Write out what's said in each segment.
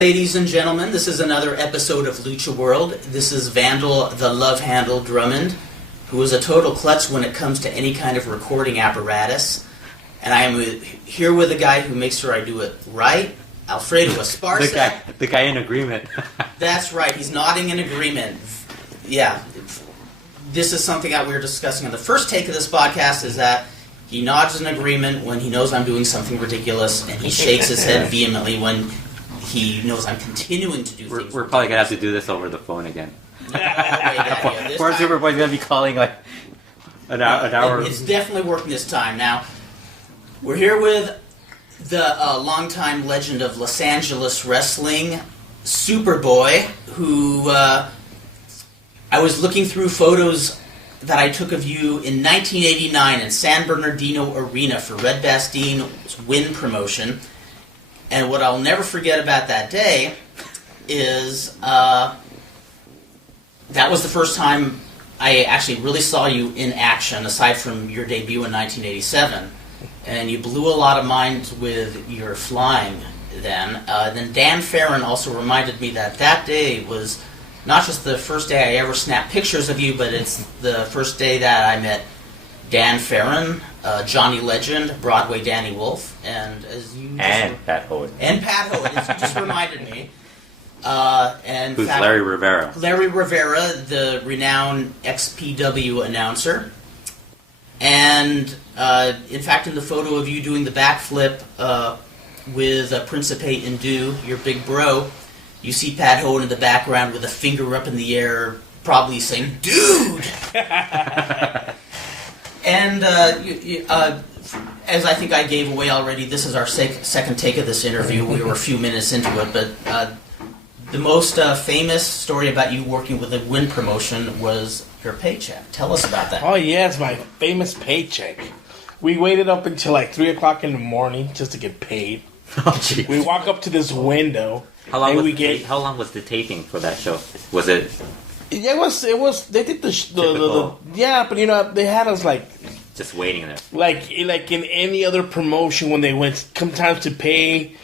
Ladies and gentlemen, this is another episode of LuchaWorld. This is Vandal the Love Handle Drummond, who is a total klutz when it comes to any kind of recording apparatus. And I am here with a guy who makes sure I do it right, Alfredo Esparza. The guy in agreement. That's right, he's nodding in agreement. Yeah, this is something that we were discussing on the first take of this podcast, is that he nods in agreement when he knows I'm doing something ridiculous, and he shakes his head vehemently when he knows I'm continuing to do things. We're probably going to have to do this over the phone again. Poor SuperBoy's going to be calling like an hour. It's definitely working this time. Now, we're here with the longtime legend of Los Angeles wrestling, SuperBoy, who I was looking through photos that I took of you in 1989 in San Bernardino Arena for Red Bastien's Win promotion. And what I'll never forget about that day is that was the first time I actually really saw you in action, aside from your debut in 1987. And you blew a lot of minds with your flying then. Then Dan Farron also reminded me that that day was not just the first day I ever snapped pictures of you, but it's the first day that I met Dan Farron, Johnny Legend, Broadway Danny Wolf, and Pat Hood. And Pat Hood, you just reminded me. Who's Larry Rivera? Larry Rivera, the renowned XPW announcer. And, in fact, in the photo of you doing the backflip with Principe Indu, your big bro, you see Pat Hood in the background with a finger up in the air, probably saying, "Dude!" And as I think I gave away already, this is our second take of this interview. We were a few minutes into it, but the most famous story about you working with the Win promotion was your paycheck. Tell us about that. Oh, yeah, it's my famous paycheck. We waited up until like 3 o'clock in the morning just to get paid. Oh, geez. We walk up to this window. How long was the taping for that show? Was it... Yeah, it was. They did the yeah, but you know they had us like just waiting there, like in any other promotion when they went sometimes to pay.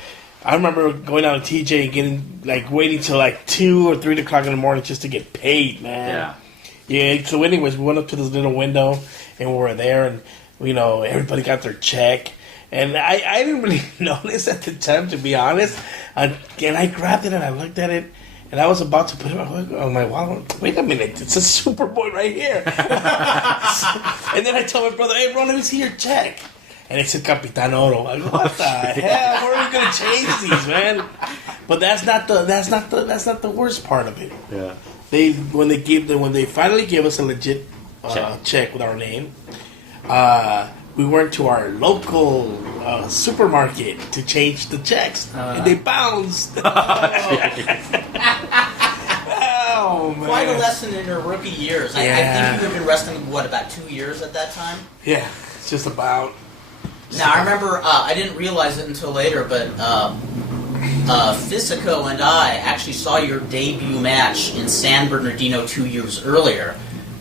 I remember going out to TJ and getting like waiting till like 2 or 3 o'clock in the morning just to get paid, man. Yeah. So anyways, we went up to this little window and we were there, and you know everybody got their check, and I didn't really notice at the time, to be honest. And I grabbed it and I looked at it. And I was about to put it on my wallet. Wait a minute, it's a SuperBoy right here. And then I told my brother, "Hey, bro, let me see your check." And it said Capitan Oro. I go, "What the hell? Where are we gonna change these, man?" But that's not the worst part of it. Yeah. When they finally gave us a legit check with our name, we went to our local supermarket to change the checks, and they bounced. Oh, man. Quite a lesson in your rookie years. I think you had been wrestling, about 2 years at that time? Yeah, it's just about. Now, I remember, I didn't realize it until later, but Fisico and I actually saw your debut match in San Bernardino 2 years earlier,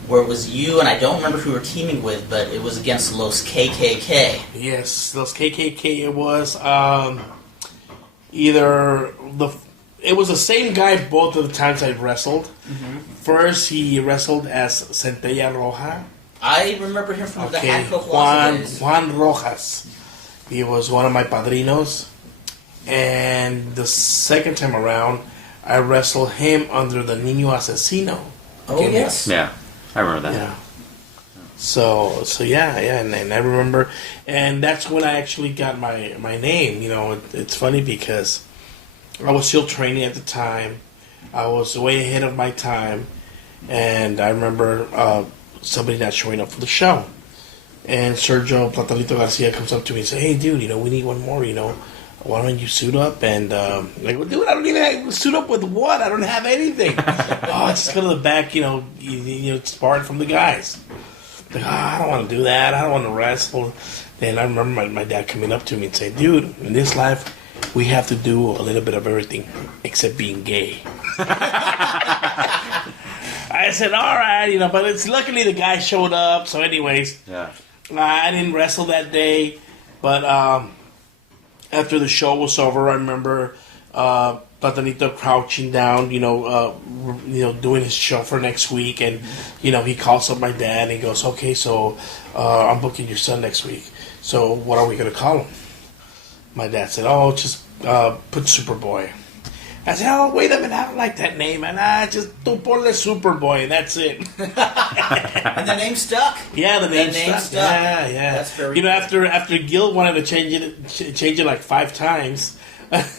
where it was you, and I don't remember who you were teaming with, but it was against Los KKK. Yes, Los KKK. It was it was the same guy both of the times I wrestled. Mm-hmm. First, he wrestled as Centella Roja. I remember him from the Hancock days. Juan Rojas. He was one of my padrinos. And the second time around, I wrestled him under the Niño Asesino. Oh, yes. Yeah. I remember that. Yeah. So yeah, and I remember, and that's when I actually got my name. You know, it's funny because I was still training at the time. I was way ahead of my time, and I remember somebody not showing up for the show, and Sergio Platanito Garcia comes up to me and says, "Hey, dude, we need one more. Why don't you suit up?" And like, well, dude, I don't even suit up with what? I don't have anything. Oh, just go to the back, sparring from the guys. Like, I don't want to do that. I don't want to wrestle. Then I remember my dad coming up to me and saying, "Dude, in this life, we have to do a little bit of everything except being gay." I said, "All right, but it's luckily the guy showed up." So, anyways, I didn't wrestle that day, but after the show was over, I remember Platanito crouching down, doing his show for next week, and he calls up my dad and he goes, "Okay, so I'm booking your son next week. So what are we gonna call him?" My dad said, "Oh, just put SuperBoy." I said, "Oh, wait a minute, I don't like that name, and just tú ponle SuperBoy, and that's it." And the name stuck. Yeah, the name stuck. Yeah. That's very cool. After Gil wanted to change it like 5 times.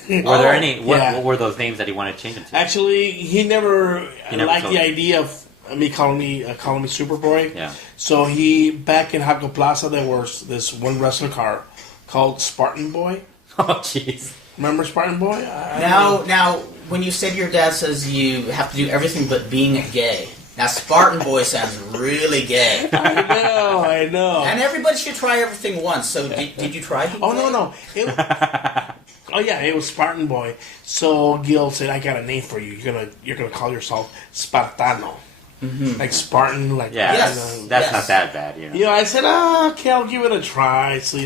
Were there any? What were those names that he wanted to change them to? Actually, he never liked the you. idea of me calling me SuperBoy. Yeah. So back in Jaco Plaza, there was this one wrestler car called Spartan Boy. Oh, jeez. Remember Spartan Boy? Now, when you said your dad says you have to do everything but being gay, now Spartan Boy sounds really gay. I know. And everybody should try everything once. So did you try? Oh no. It was Spartan Boy. So Gil said, "I got a name for you. You're gonna call yourself Spartano, like Spartan, like That's not that bad, I said, "Okay, I'll give it a try." So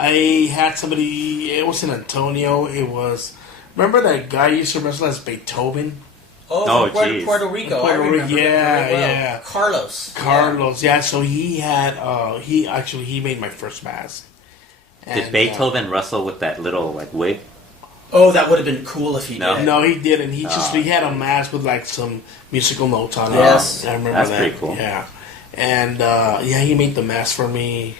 I had somebody. It was in Antonio. It was. Remember that guy used to wrestle as Beethoven? Oh, Puerto Rico. I remember. Yeah. Carlos. Yeah. So he had. He made my first mask. Did Beethoven wrestle with that little wig? Oh, that would have been cool if he did. No, he didn't. He had a mask with some musical notes on it. Yes, I remember that's that. Pretty cool. Yeah, and he made the mask for me.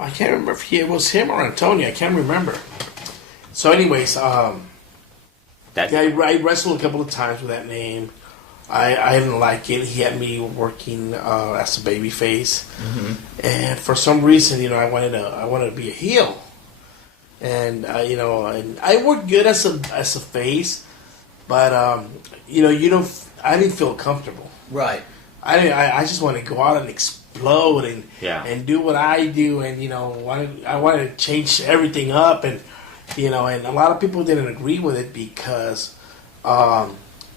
I can't remember if it was him or Antonio. I can't remember. So, anyways, I wrestled a couple of times with that name. I didn't like it. He had me working as a baby face, and for some reason, I wanted to be a heel, and and I worked good as a face, but I didn't feel comfortable. Right. I just wanted to go out and explode and do what I do, and I wanted to change everything up, and and a lot of people didn't agree with it because.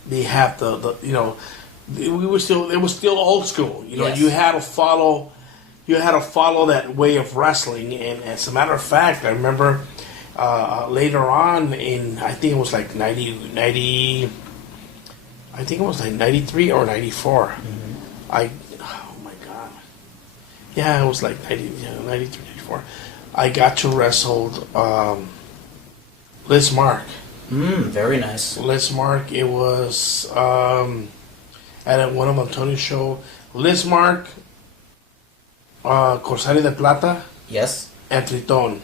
They have it was still old school. Yes. You had to follow that way of wrestling. And as a matter of fact, I remember later on I think it was like 93 or 94. Oh my God. Yeah, it was like 93, 94. I got to wrestle Liz Mark. Very nice. Liz Mark, it was at one of Antonio's show. Liz Mark, Corsario de Plata, Yes. and Triton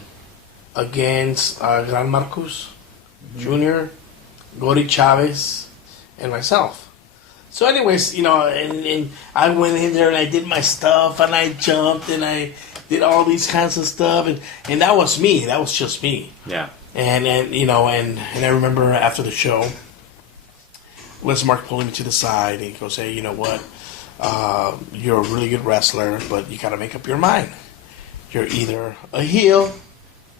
against Gran Marcus Jr., Gori Chavez, and myself. So anyways, and I went in there and I did my stuff and I jumped and I did all these kinds of stuff and that was me. That was just me. Yeah. And I remember after the show, Liz Mark pulling me to the side and he goes, "Hey, you know what? You're a really good wrestler, but you got to make up your mind. You're either a heel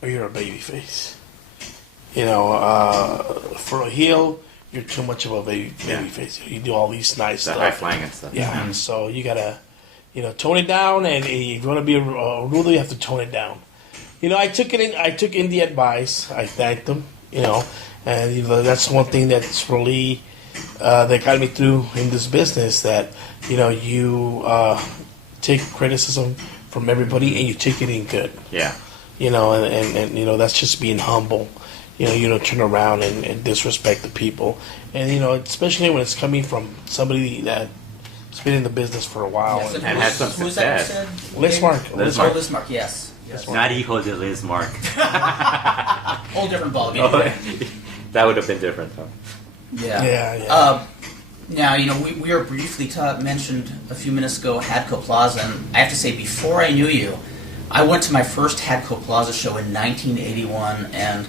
or you're a babyface. For a heel, you're too much of a babyface. You do all these nice stuff, high flying and stuff. Yeah, so you gotta, tone it down. And if you want to be a ruler, you have to tone it down." I took it in. I took in the advice. I thanked them. And that's one thing that's really that got me through in this business. That you take criticism from everybody and you take it in good. Yeah. And that's just being humble. You don't turn around and disrespect the people. And especially when it's coming from somebody that's been in the business for a while Yes, and had some who's that success. you said? Liz Mark. Liz Mark. Yes. Not Hijo de Liz Mark. Whole different ballgame. That would have been different, though. Yeah. Now, we were briefly mentioned a few minutes ago Hadco Plaza, and I have to say, before I knew you, I went to my first Hadco Plaza show in 1981, and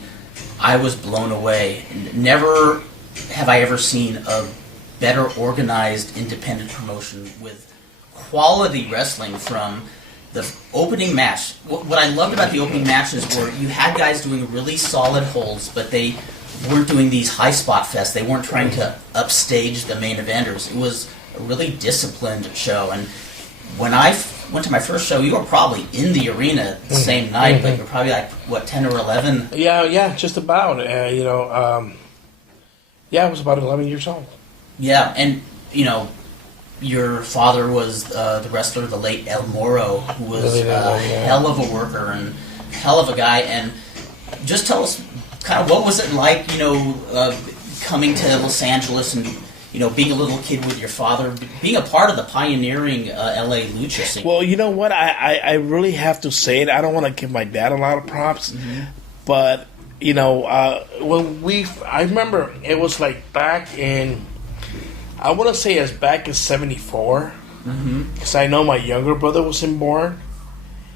I was blown away. Never have I ever seen a better organized independent promotion with quality wrestling from the opening match. What I loved about the opening matches were you had guys doing really solid holds, but they weren't doing these high spot fests. They weren't trying to upstage the main eventers. It was a really disciplined show. And when I went to my first show, you were probably in the arena the same night, but you were probably 10 or 11? Yeah, just about. Yeah, I was about 11 years old. Yeah, and your father was the wrestler, the late El Moro, who was a hell of a worker and hell of a guy. And just tell us, kind of, what was it like, coming to Los Angeles and being a little kid with your father, being a part of the pioneering LA lucha scene? Well, you know what? I really have to say it. I don't want to give my dad a lot of props, but I remember it was like back in, I want to say as back as 74, because I know my younger brother wasn't born,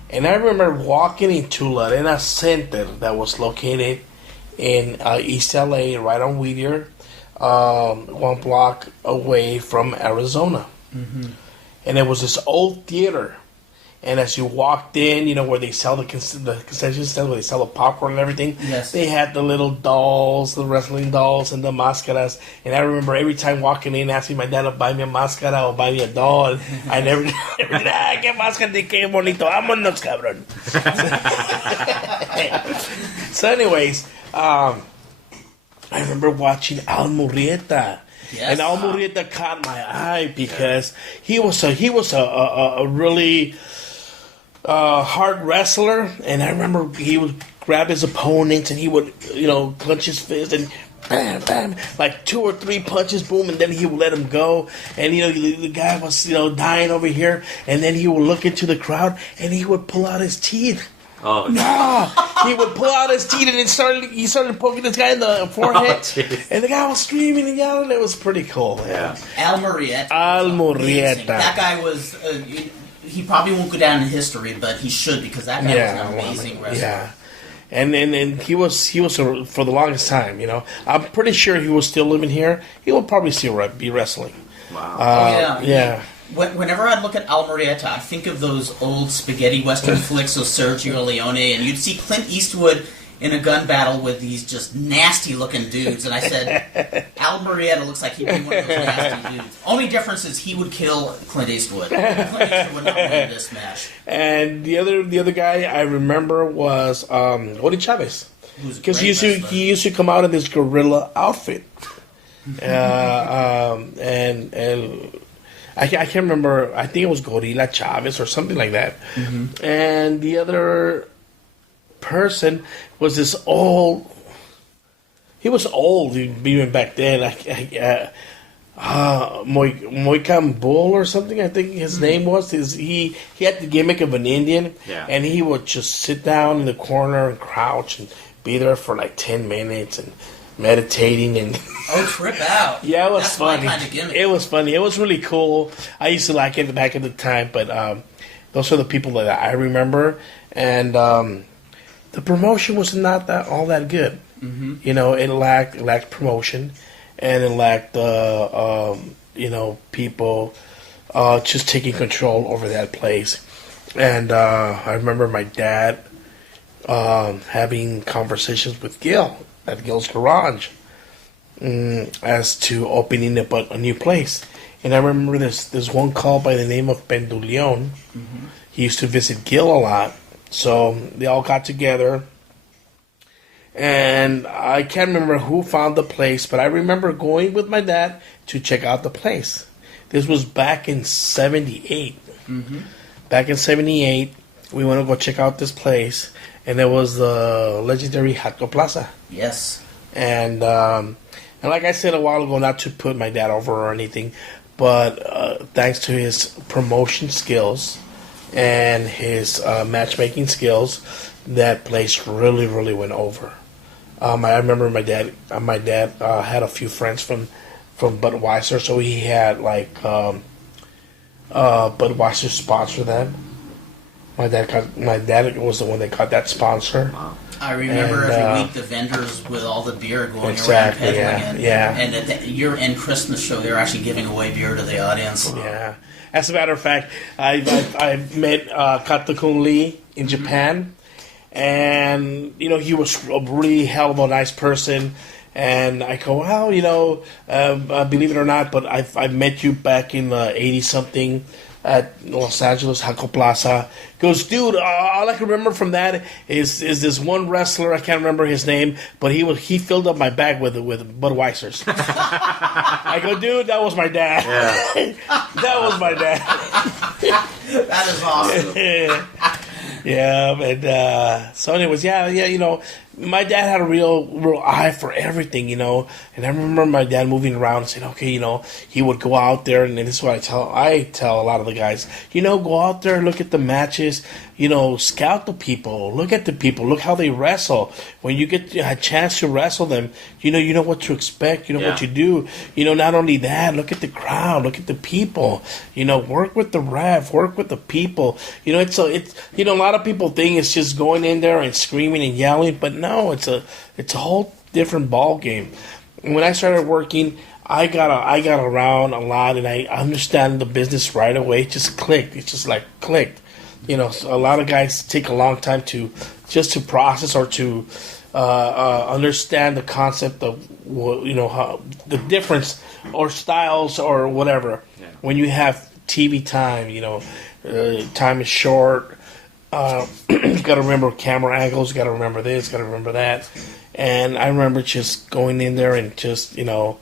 and I remember walking into La Arena Center that was located in East LA, right on Whittier, 1 block away from Arizona. And it was this old theater. And as you walked in, where they sell the concession stand, where they sell the popcorn and everything, they had the little dolls, the wrestling dolls, and the máscaras. And I remember every time walking in, asking my dad to buy me a máscara or buy me a doll. And I never did. ¿Qué máscara de qué bonito? Vámonos, cabrón. So anyways, I remember watching Al Murrieta. Yes. And Al Murrieta caught my eye because he was a really hard wrestler, and I remember he would grab his opponents and he would clench his fist and bam bam, like 2 or 3 punches, boom, and then he would let him go. And the guy was dying over here, and then he would look into the crowd and he would pull out his teeth. Oh no! He would pull out his teeth and he started poking this guy in the forehead, and the guy was screaming and yelling. It was pretty cool. Yeah. Al Murrieta. That guy was. He probably won't go down in history, but he should, because that guy was an amazing wrestler. Yeah. And he was for the longest time. I'm pretty sure he was still living here. He will probably still be wrestling. Wow. Yeah. Whenever I look at Al Murrieta, I think of those old spaghetti western flicks of Sergio Leone, and you'd see Clint Eastwood in a gun battle with these just nasty-looking dudes, and I said, Al Murrieta looks like he'd be one of those nasty dudes. Only difference is he would kill Clint Eastwood. Clint Eastwood would not win this match. And the other guy I remember was Odi Chavez, because he used to come out in this gorilla outfit, and I can't remember. I think it was Gorilla Chavez or something like that. And the other person was this old. He was old even back then. Moican Bull or something, I think his name was. He had the gimmick of an Indian, and he would just sit down in the corner and crouch and be there for like 10 minutes and meditating and trip out. Yeah, it was That's funny. My kind of gimmick. It was funny. It was really cool. I used to like it back at the time, but those are the people that I remember. And the promotion was not all that good. It lacked promotion, and it lacked people just taking control over that place. And I remember my dad having conversations with Gil at Gil's Garage as to opening up a new place. And I remember there's one call by the name of Penduleon. He used to visit Gil a lot. So they all got together. And I can't remember who found the place, but I remember going with my dad to check out the place. This was back in 78. Back in 78, we went to go check out this place. And it was the legendary Hatco Plaza. Yes. And like I said a while ago, not to put my dad over or anything, but thanks to his promotion skills and his matchmaking skills, that place really, really went over. I remember my dad had a few friends from Budweiser, so he had like Budweiser sponsor them. My dad was the one that got that sponsor. Wow. I remember every week the vendors with all the beer going around peddling it. And at your end Christmas show, they were actually giving away beer to the audience. Yeah. As a matter of fact, I met Katakun Lee in Japan, and he was a really hell of a nice person. And I go, well, believe it or not, but I met you back in 80 something. at Los Angeles Jaco Plaza. Goes, dude, all I can remember from that is this one wrestler. I can't remember his name, but he filled up my bag with Budweisers. I go, dude, that was my dad. Yeah. That was my dad. That is awesome. Yeah, and so anyways, yeah, my dad had a real eye for everything, and I remember my dad moving around and saying, okay, he would go out there, and this is what I tell a lot of the guys, go out there, look at the matches, scout the people, look at the people, look how they wrestle. When you get a chance to wrestle them, you know what to expect, what you do. Not only that, look at the crowd, look at the people, work with the ref, work with the people. It's a lot of people think it's just going in there and screaming and yelling, but no, it's a whole different ball game. When I started working, I got around a lot, and I understand the business right away. It just clicked. It's just like clicked. So a lot of guys take a long time to process or to understand the concept of how the difference or styles or whatever. Yeah. When you have TV time, time is short. You got to remember camera angles. You got to remember this. Got to remember that. And I remember just going in there and just I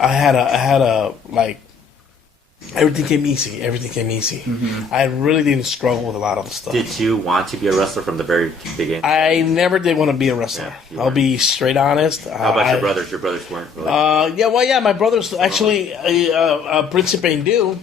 had a like. Everything came easy. Mm-hmm. I really didn't struggle with a lot of the stuff. Did you want to be a wrestler from the very beginning? I never did want to be a wrestler. Yeah, I'll be straight honest. How about your brothers? Your brothers weren't really? My brothers actually, Principe Indu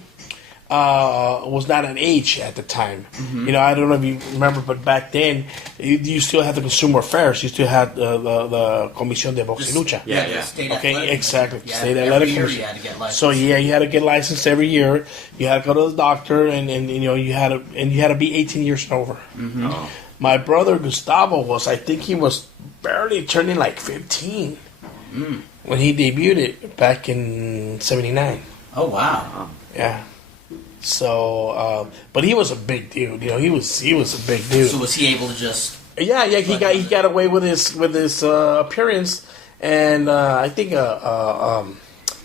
was not an age at the time. Mm-hmm. I don't know if you remember, but back then, you still had the consumer affairs. You still had the Comisión de Box y Lucha. Yeah. Okay, exactly. Yeah, every year you had to get licensed. So you had to get licensed every year. You had to go to the doctor, and you had to be 18 years and over. Mm-hmm. Oh. My brother Gustavo I think he was barely turning like 15 when he debuted it back in '79. Oh wow! Yeah. So, but he was a big dude. He was a big dude. So was he able to just? Yeah. He got away with his appearance, and I think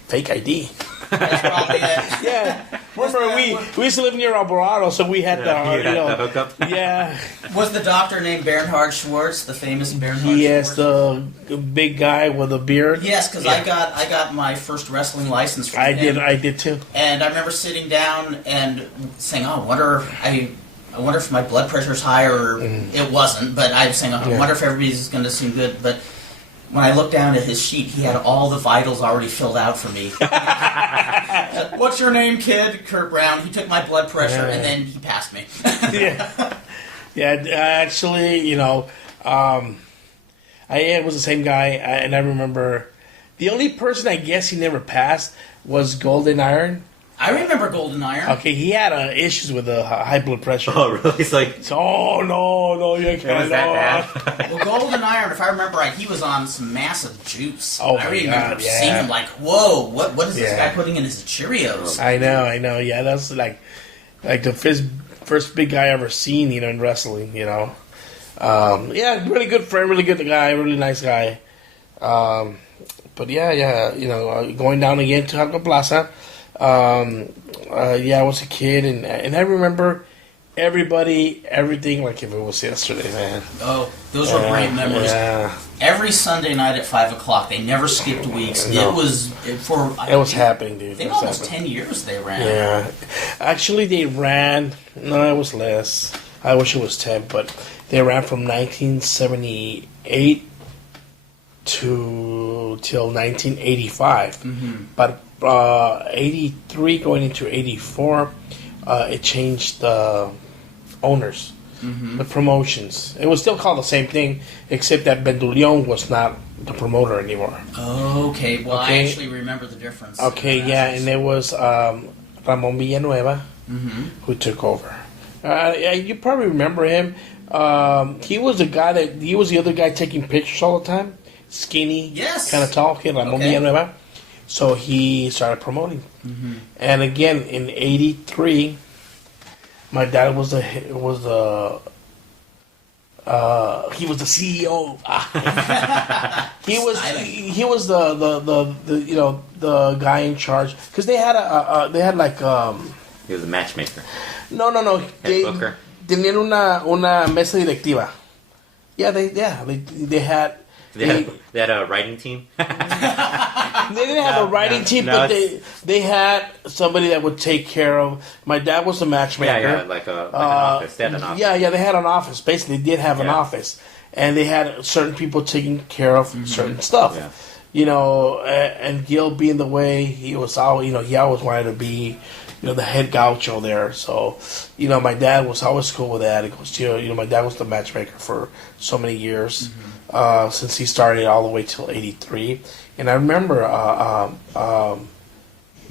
fake ID. That's probably it. Yeah. Remember, we used to live near Alvarado, so we had the hookup. Yeah. Was the doctor named Bernhard Schwartz, the famous Bernhard Schwartz? Yes, the big guy with a beard. Yes, because I got my first wrestling license from him. I did too. And I remember sitting down and saying, "Oh, I wonder if my blood pressure's high," or it wasn't. But I was saying, "I wonder if everybody's going to seem good." But when I looked down at his sheet, he had all the vitals already filled out for me. What's your name, kid? Kurt Brown. He took my blood pressure, and then he passed me. Actually, I was the same guy, and I remember the only person I guess he never passed was Golden Iron. I remember Golden Iron. Okay, he had issues with high blood pressure. Oh, really? It's like... no, you can't. Was that bad? Well, Golden Iron, if I remember right, he was on some massive juice. Oh, I remember seeing him like, whoa, what is this guy putting in his Cheerios? I know. Yeah, that's like the first big guy I ever seen, in wrestling, really good friend, really good guy, really nice guy. But going down again to Jaco Plaza. I was a kid, and I remember everything like if it was yesterday, man. Oh, those were great memories. Yeah. Every Sunday night at 5 o'clock, they never skipped weeks. No. It was happening, dude. I think almost 10 years they ran. Yeah, actually they ran. No, it was less. I wish it was 10, but they ran from 1978 till 1985. Mm-hmm. But 83 going into 84, it changed the owners, the promotions. It was still called the same thing, except that Bendulion was not the promoter anymore. Okay, well, I actually remember the difference. Okay, and it was Ramon Villanueva who took over. You probably remember him. He was the other guy taking pictures all the time. Skinny, kind of tall kid, Ramon Villanueva. So he started promoting. Mm-hmm. And again, in 83, my dad was the CEO. he was the guy in charge, because they had He was a matchmaker. No. Head booker. Tenían una mesa directiva. Yeah, they had. They had a writing team. They didn't have a writing team, but they had somebody that would take care of. My dad was a matchmaker. Yeah, like an office. They had an office. Yeah, they had an office. Basically, they did have an office, and they had certain people taking care of certain stuff. Yeah. You know, and Gil being the way he was, he always wanted to be, the head gaucho there. So, my dad was always cool with that. It was, my dad was the matchmaker for so many years, since he started all the way till '83. And I remember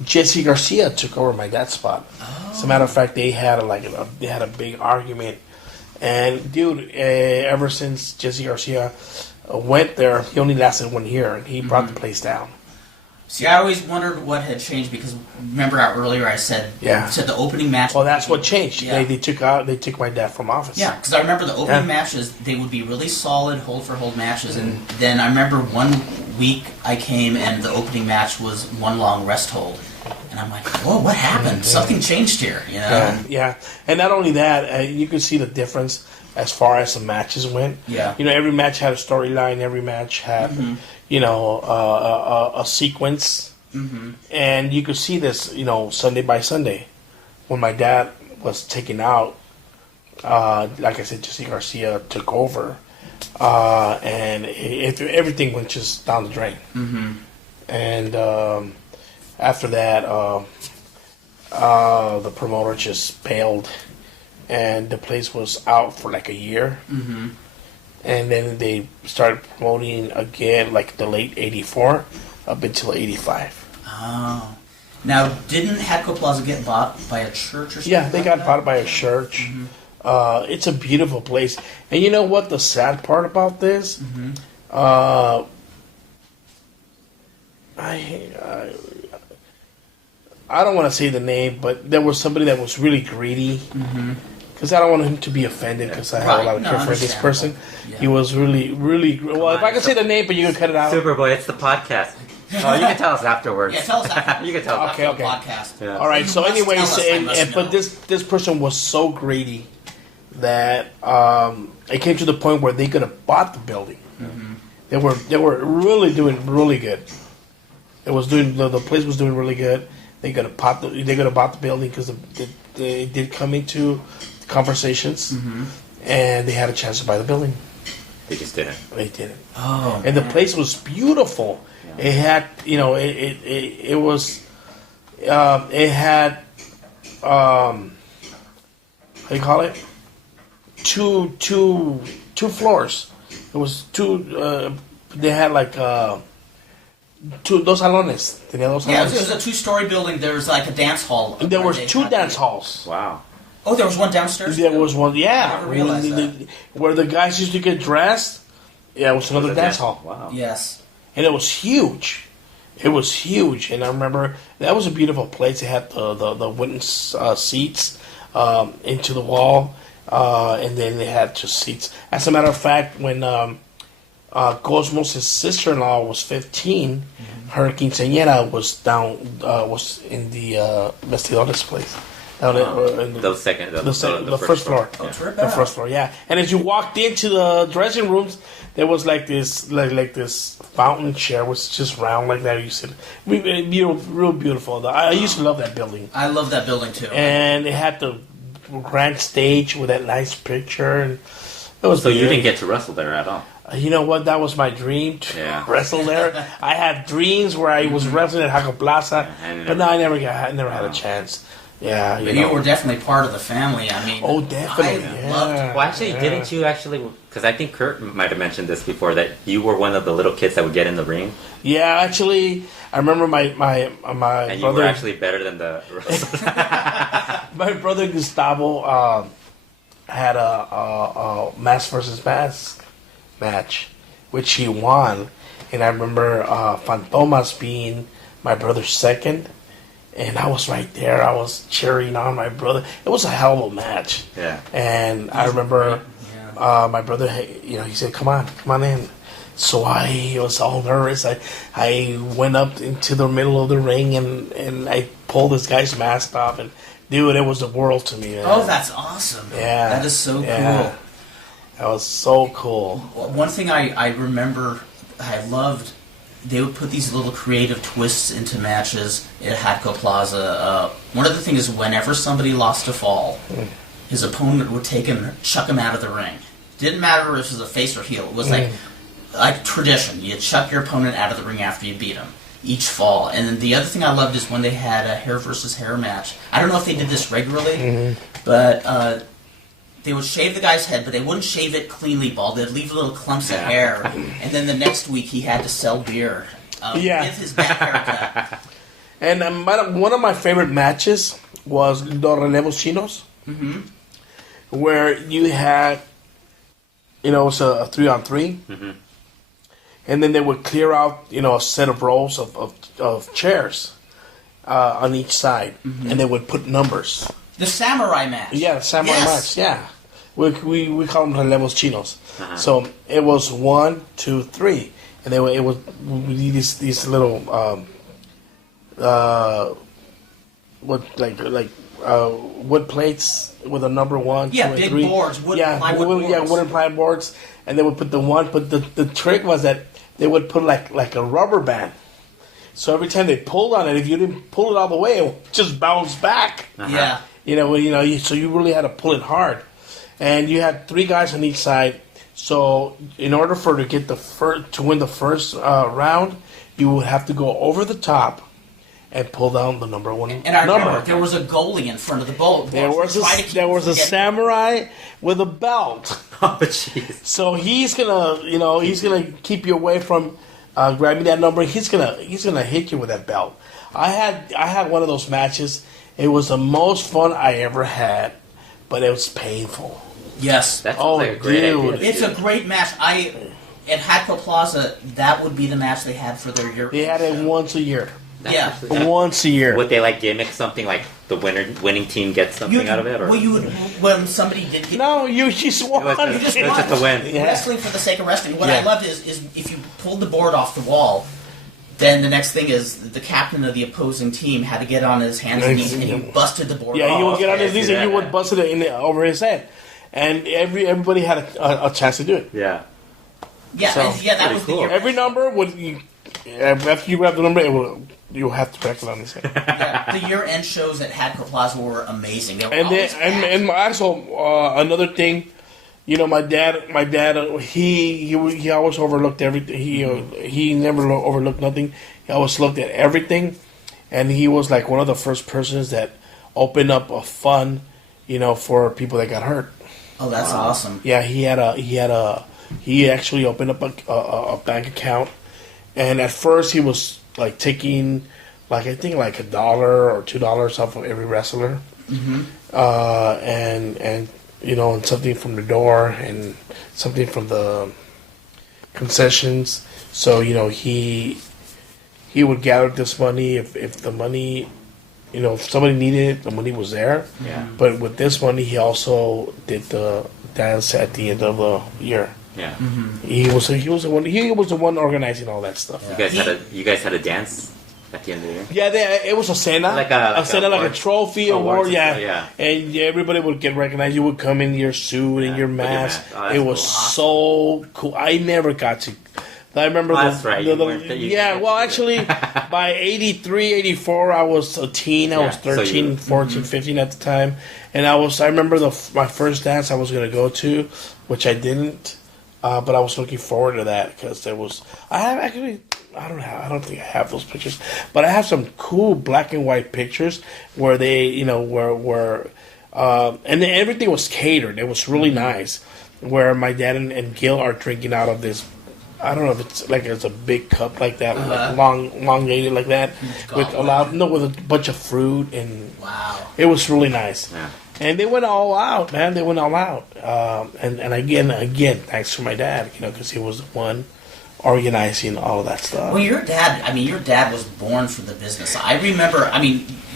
Jesse Garcia took over my dad's spot. Oh. As a matter of fact, they had a big argument. And dude, ever since Jesse Garcia went there, he only lasted 1 year, and he brought the place down. See, I always wondered what had changed because remember how earlier I said the opening match. Well, that's what changed. Yeah. They took my dad from office. Yeah, because I remember the opening matches. They would be really solid hold for hold matches, and then I remember one week I came and the opening match was one long rest hold, and I'm like, whoa, what happened? Something changed here, Yeah, and not only that, you could see the difference as far as the matches went. Yeah. Every match had a storyline. Every match had, a sequence. Mm-hmm. And you could see this, Sunday by Sunday. When my dad was taken out, like I said, Jesse Garcia took over. And everything went just down the drain. Mm-hmm. And after that, the promoter just bailed. And the place was out for like a year. Mm-hmm. And then they started promoting again like the late '84 up until '85. Oh. Now, didn't Hatco Plaza get bought by a church or something? Yeah, they got bought by a church. Mm-hmm. It's a beautiful place. And you know what the sad part about this? Mm-hmm. I don't want to say the name, but there was somebody that was really greedy. Mm-hmm. Because I don't want him to be offended because I have a lot of care for this person. Yeah. He was really, really... Well, if I can say the name, but you can cut it out. SuperBoy, it's the podcast. Oh, you can tell us afterwards. Yeah, tell us afterwards. You can tell us after the podcast. Yeah. All right, so anyways, but this person was so greedy that it came to the point where they could have bought the building. Mm-hmm. They were really doing really good. It was doing the place was doing really good. They could have bought the building because they did come into conversations, and they had a chance to buy the building. They just didn't. They didn't. Oh, and the place was beautiful. Yeah. It had, it was, it had, how do you call it? Two floors. It was two. They had like dos salones. Tenía dos salones. Yeah, it was a two-story building. There was like a dance hall. There was two dance halls. Wow. Oh, there was one downstairs? There was one, yeah. I never realized that. Where the guys used to get dressed, it was another dance hall. Wow. Yes. And it was huge. It was huge. And I remember that was a beautiful place. It had the wooden seats into the wall, and then they had just seats. As a matter of fact, when Cosmos' sister-in-law was 15, her quinceañera was was in the Vestidores place. The first floor. Oh, yeah. The first floor, yeah. And as you walked into the dressing rooms, there was like this this fountain chair was just round like that. You said, real beautiful. I used to love that building. I love that building too. And it had the grand stage with that nice picture, and it was. So you didn't get to wrestle there at all. You know what? That was my dream to wrestle there. I had dreams where I was wrestling at Hatco Plaza, but no, I never had a chance. Yeah, you were definitely part of the family. I mean, oh, definitely. I loved it. Well, actually, didn't you actually? Because I think Kurt might have mentioned this before that you were one of the little kids that would get in the ring. Yeah, actually, I remember my and brother. You were actually better than the. My brother Gustavo had a mask versus mask match, which he won, and I remember Fantomas being my brother's second. And I was right there. I was cheering on my brother. It was a hell of a match. Yeah. And I remember my brother, he said, come on in. So I was all nervous. I went up into the middle of the ring and I pulled this guy's mask off. And Dude, it was the world to me, man. Oh, that's awesome. Yeah. That is so Yeah. cool. That was so cool. One thing I remember I loved, they would put these little creative twists into matches at Hatco Plaza. One of the things is whenever somebody lost a fall, his opponent would take him and chuck him out of the ring. Didn't matter if it was a face or heel. It was like tradition. You chuck your opponent out of the ring after you beat him. Each fall. And then the other thing I loved is when they had a hair versus hair match. I don't know if they did this regularly, but they would shave the guy's head, but they wouldn't shave it cleanly bald. They'd leave little clumps of hair. And then the next week he had to sell beer with his back haircut. And one of my favorite matches was Los Relevos Chinos, where you had, it was a 3-on-3, and then they would clear out, a set of rows of chairs on each side, and they would put numbers. The samurai match. Yeah, the samurai match. Yeah, we call them Relevos Chinos. So it was 1, 2, 3, and it was these little wood plates with a number 1, 2, and 3. Big boards, plywood boards. Yeah, wooden plywood boards, and they would put the one. But the trick was that they would put like a rubber band. So every time they pulled on it, if you didn't pull it all the way, it would just bounce back. Yeah. So you really had to pull it hard, and you had 3 guys on each side. So in order to get to win the first round, you would have to go over the top and pull down the number 1 and I number. remember there was a goalie in front of the boat. There was a samurai with a belt. Oh, jeez. So he's gonna keep you away from grabbing that number. He's gonna hit you with that belt. I had one of those matches. It was the most fun I ever had, but it was painful. Yes. That sounds like a great idea. It's a great match. At Hatco Plaza, that would be the match they had for their year. They had it once a year. That's Once a year. Would they gimmick something like the winning team gets something out of it? Or? When somebody did get... No, you just won. It was just a win. Yeah. Wrestling for the sake of wrestling. What I loved is if you pulled the board off the wall, then the next thing is the captain of the opposing team had to get on his hands and knees, and he busted the board off. Yeah, he would get on his knees and you would bust it over his head. And everybody had a chance to do it. Yeah. That was cool. Every number after you grab the number, you'll have to crack it on his head. The year-end shows at Hatco Plaza were amazing. They were and also another thing, my dad, he always overlooked everything. He never overlooked nothing. He always looked at everything, and he was like one of the first persons that opened up a fund, for people that got hurt. Oh, that's awesome. Yeah, he actually opened up a bank account, and at first he was taking I think $1 or $2 off of every wrestler, and something from the door and something from the concessions. So he would gather this money if the money. If somebody needed it, the money was there. Yeah. But with this money, he also did the dance at the end of the year. Yeah. He was the one organizing all that stuff. Yeah. You guys had a dance at the end of the year. Yeah, it was a cena, like a trophy award. Yeah, and everybody would get recognized. You would come in your suit and your mask. It was so cool. I never got to. I remember that's right. Well, actually, by 83, 84, I was a teen. I was 13, 14, 15 at the time. And I remember my first dance I was going to go to, which I didn't. But I was looking forward to that because there was... I don't think I have those pictures. But I have some cool black and white pictures where they, where and everything was catered. It was really nice. Where my dad and Gil are drinking out of this... I don't know if it's a big cup like that, elongated like that, with a bunch of fruit, and it was really nice. Yeah. And they went all out, man. They went all out. And again, thanks to my dad, because he was the one organizing all of that stuff. Well, your dad was born for the business. I remember.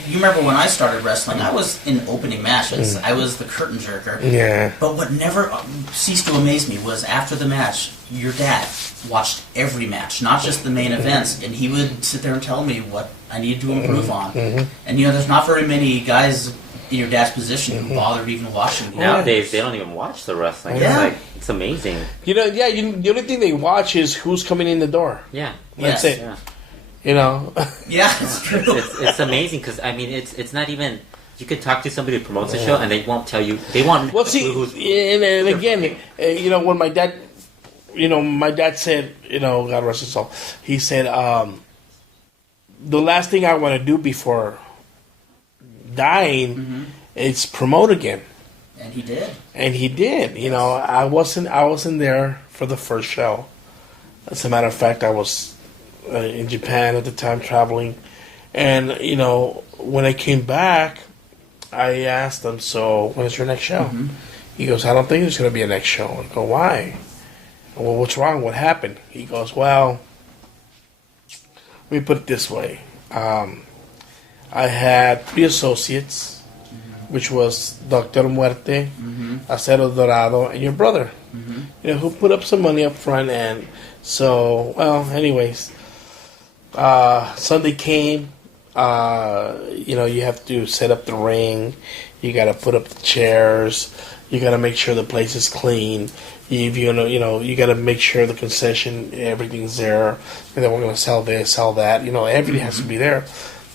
You remember when I started wrestling? I was in opening matches. I was the curtain jerker. Yeah. But what never ceased to amaze me was after the match, your dad watched every match, not just the main events, and he would sit there and tell me what I needed to improve on. And there's not very many guys in your dad's position who bothered even watching. Nowadays, they don't even watch the wrestling. Yeah. It's amazing. The only thing they watch is who's coming in the door. Yeah. That's it. Yeah. Yeah, it's true. It's amazing because I mean it's not even. You could talk to somebody who promotes a show and they won't tell you. They want. Well, see, and again, when my dad, my dad said, God rest his soul, he said, the last thing I want to do before dying is promote again. And he did. Yes. I wasn't there for the first show. As a matter of fact, I was in Japan at the time traveling, and when I came back, I asked him, so when is your next show? He goes, I don't think there's going to be a next show. I go, why? Well, what's wrong? What happened? He goes, well, let me put it this way. I had 3 associates, which was Dr. Muerte, Acero Dorado, and your brother, who put up some money up front. And so, anyways, Sunday came. You have to set up the ring. You got to put up the chairs. You got to make sure the place is clean. You got to make sure the concession, everything's there. And then we're going to sell this, sell that. Everything has to be there.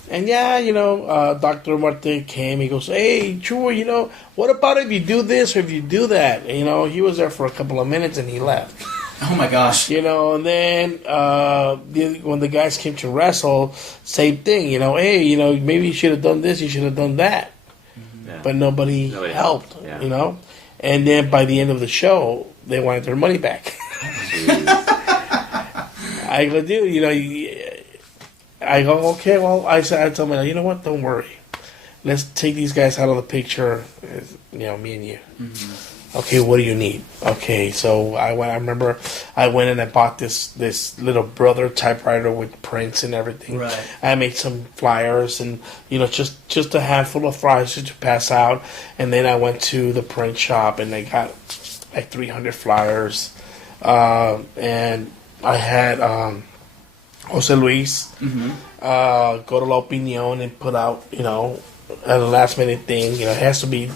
And Dr. Muerte came. He goes, hey, Chuy, what about if you do this or if you do that? And, he was there for a couple of minutes and he left. Oh my gosh! And then when the guys came to wrestle, same thing. Hey, maybe you should have done this, you should have done that, but nobody helped. Yeah. And then by the end of the show, they wanted their money back. I go, dude, I go, okay. Well, I told me, you know what? Don't worry. Let's take these guys out of the picture. Me and you. Okay, what do you need? Okay, so I remember I went and I bought this little brother typewriter with prints and everything. Right. I made some flyers and just a handful of flyers to pass out, and then I went to the print shop and I got like 300 flyers, and I had Jose Luis go to La Opinion and put out a last minute thing. It has to be.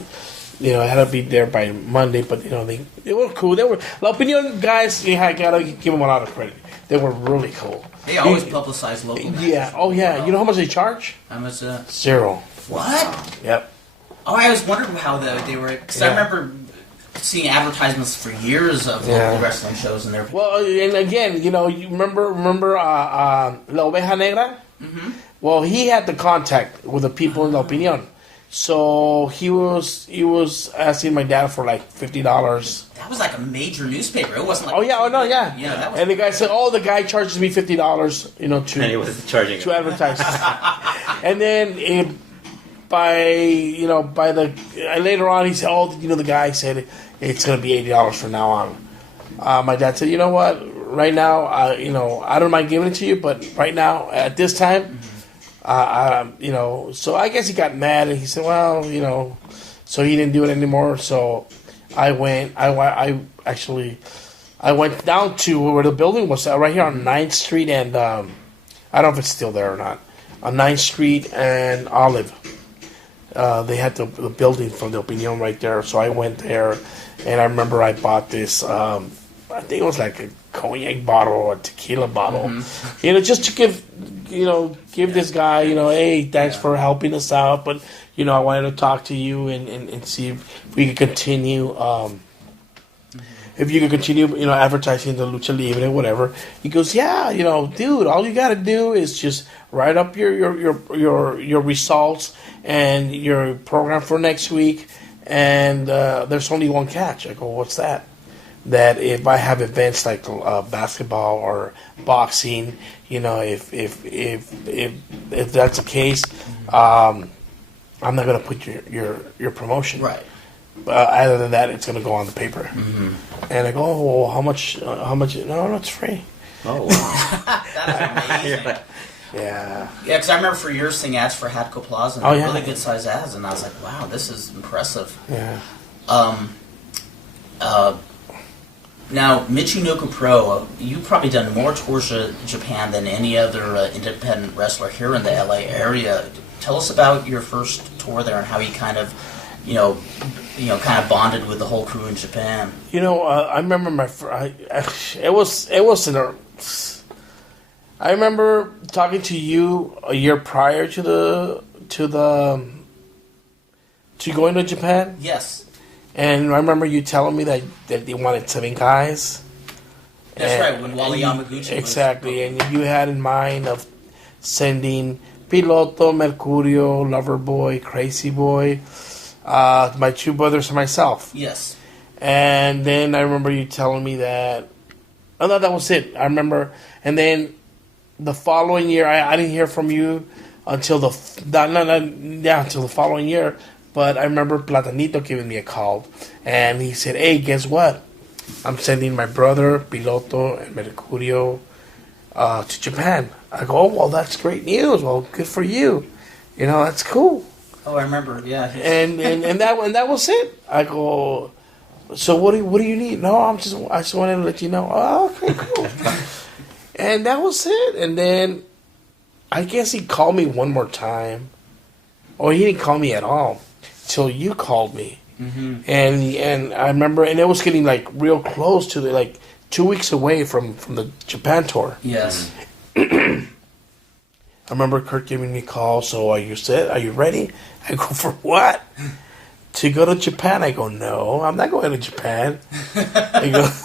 It had to be there by Monday, but they were cool. They were La Opinion guys. I gotta give them a lot of credit. They were really cool. They always publicize local matches. Yeah. Oh yeah. You know how much they charge? How much? 0. What? Yep. Oh, I was wondering how they were. Because I remember seeing advertisements for years of local wrestling shows in there. Well, and again, you remember La Oveja Negra? Well, he had the contact with the people in La Opinion. So he was asking my dad for like $50. That was like a major newspaper. It wasn't like Yeah. That was, and the guy said, the guy charges me $50, and he was charging to advertise. And then later on he said, the guy said it's gonna be $80 from now on. My dad said, you know what? Right now, I don't mind giving it to you, but right now at this time. So I guess he got mad and he said, well, so he didn't do it anymore. So I went down to where the building was right here on 9th Street and, I don't know if it's still there or not, on 9th Street and Olive. They had the building from the Opinion right there. So I went there and I remember I bought this, I think it was like a cognac bottle or a tequila bottle, just to give this guy, hey, thanks for helping us out, but I wanted to talk to you and see if we could continue, advertising the Lucha Libre or whatever. He goes, yeah, dude, all you gotta do is just write up your results and your program for next week, and there's only one catch. I go, what's that? That if I have events like basketball or boxing, if that's the case, I'm not gonna put your promotion. right. Other than that, it's gonna go on the paper. And I go, oh, well, how much? No, it's free. Oh, wow. That's amazing. Yeah. Yeah, because I remember for years seeing ads for Hadco Plaza, and really good size ads, and I was like, wow, this is impressive. Yeah. Now, Michinoku Pro, you've probably done more tours of Japan than any other independent wrestler here in the LA area. Tell us about your first tour there and how you kind of, kind of bonded with the whole crew in Japan. I remember I remember talking to you a year prior to going to Japan. Yes. And I remember you telling me that they wanted 7 guys. That's right, when Wally Yamaguchi exactly, and you had in mind of sending Piloto, Mercurio, Loverboy, Crazy Boy, my 2 brothers and myself. Yes. And then I remember you telling me that... Oh, no, that was it. I remember... And then the following year, I didn't hear from you until until the following year. But I remember Platanito giving me a call. And he said, hey, guess what? I'm sending my brother, Piloto, and Mercurio to Japan. I go, oh, well, that's great news. Well, good for you. That's cool. Oh, I remember, yeah. And that was it. I go, so what do you need? No, I just wanted to let you know. Oh, okay, cool. And that was it. And then I guess he called me one more time. Or he didn't call me at all till you called me. Mm-hmm. And I remember, and it was getting like real close to 2 weeks away from the Japan tour. Yes. I remember Kurt giving me a call. So are you set? Are you ready? I go, for what? To go to Japan? I go, no, I'm not going to Japan.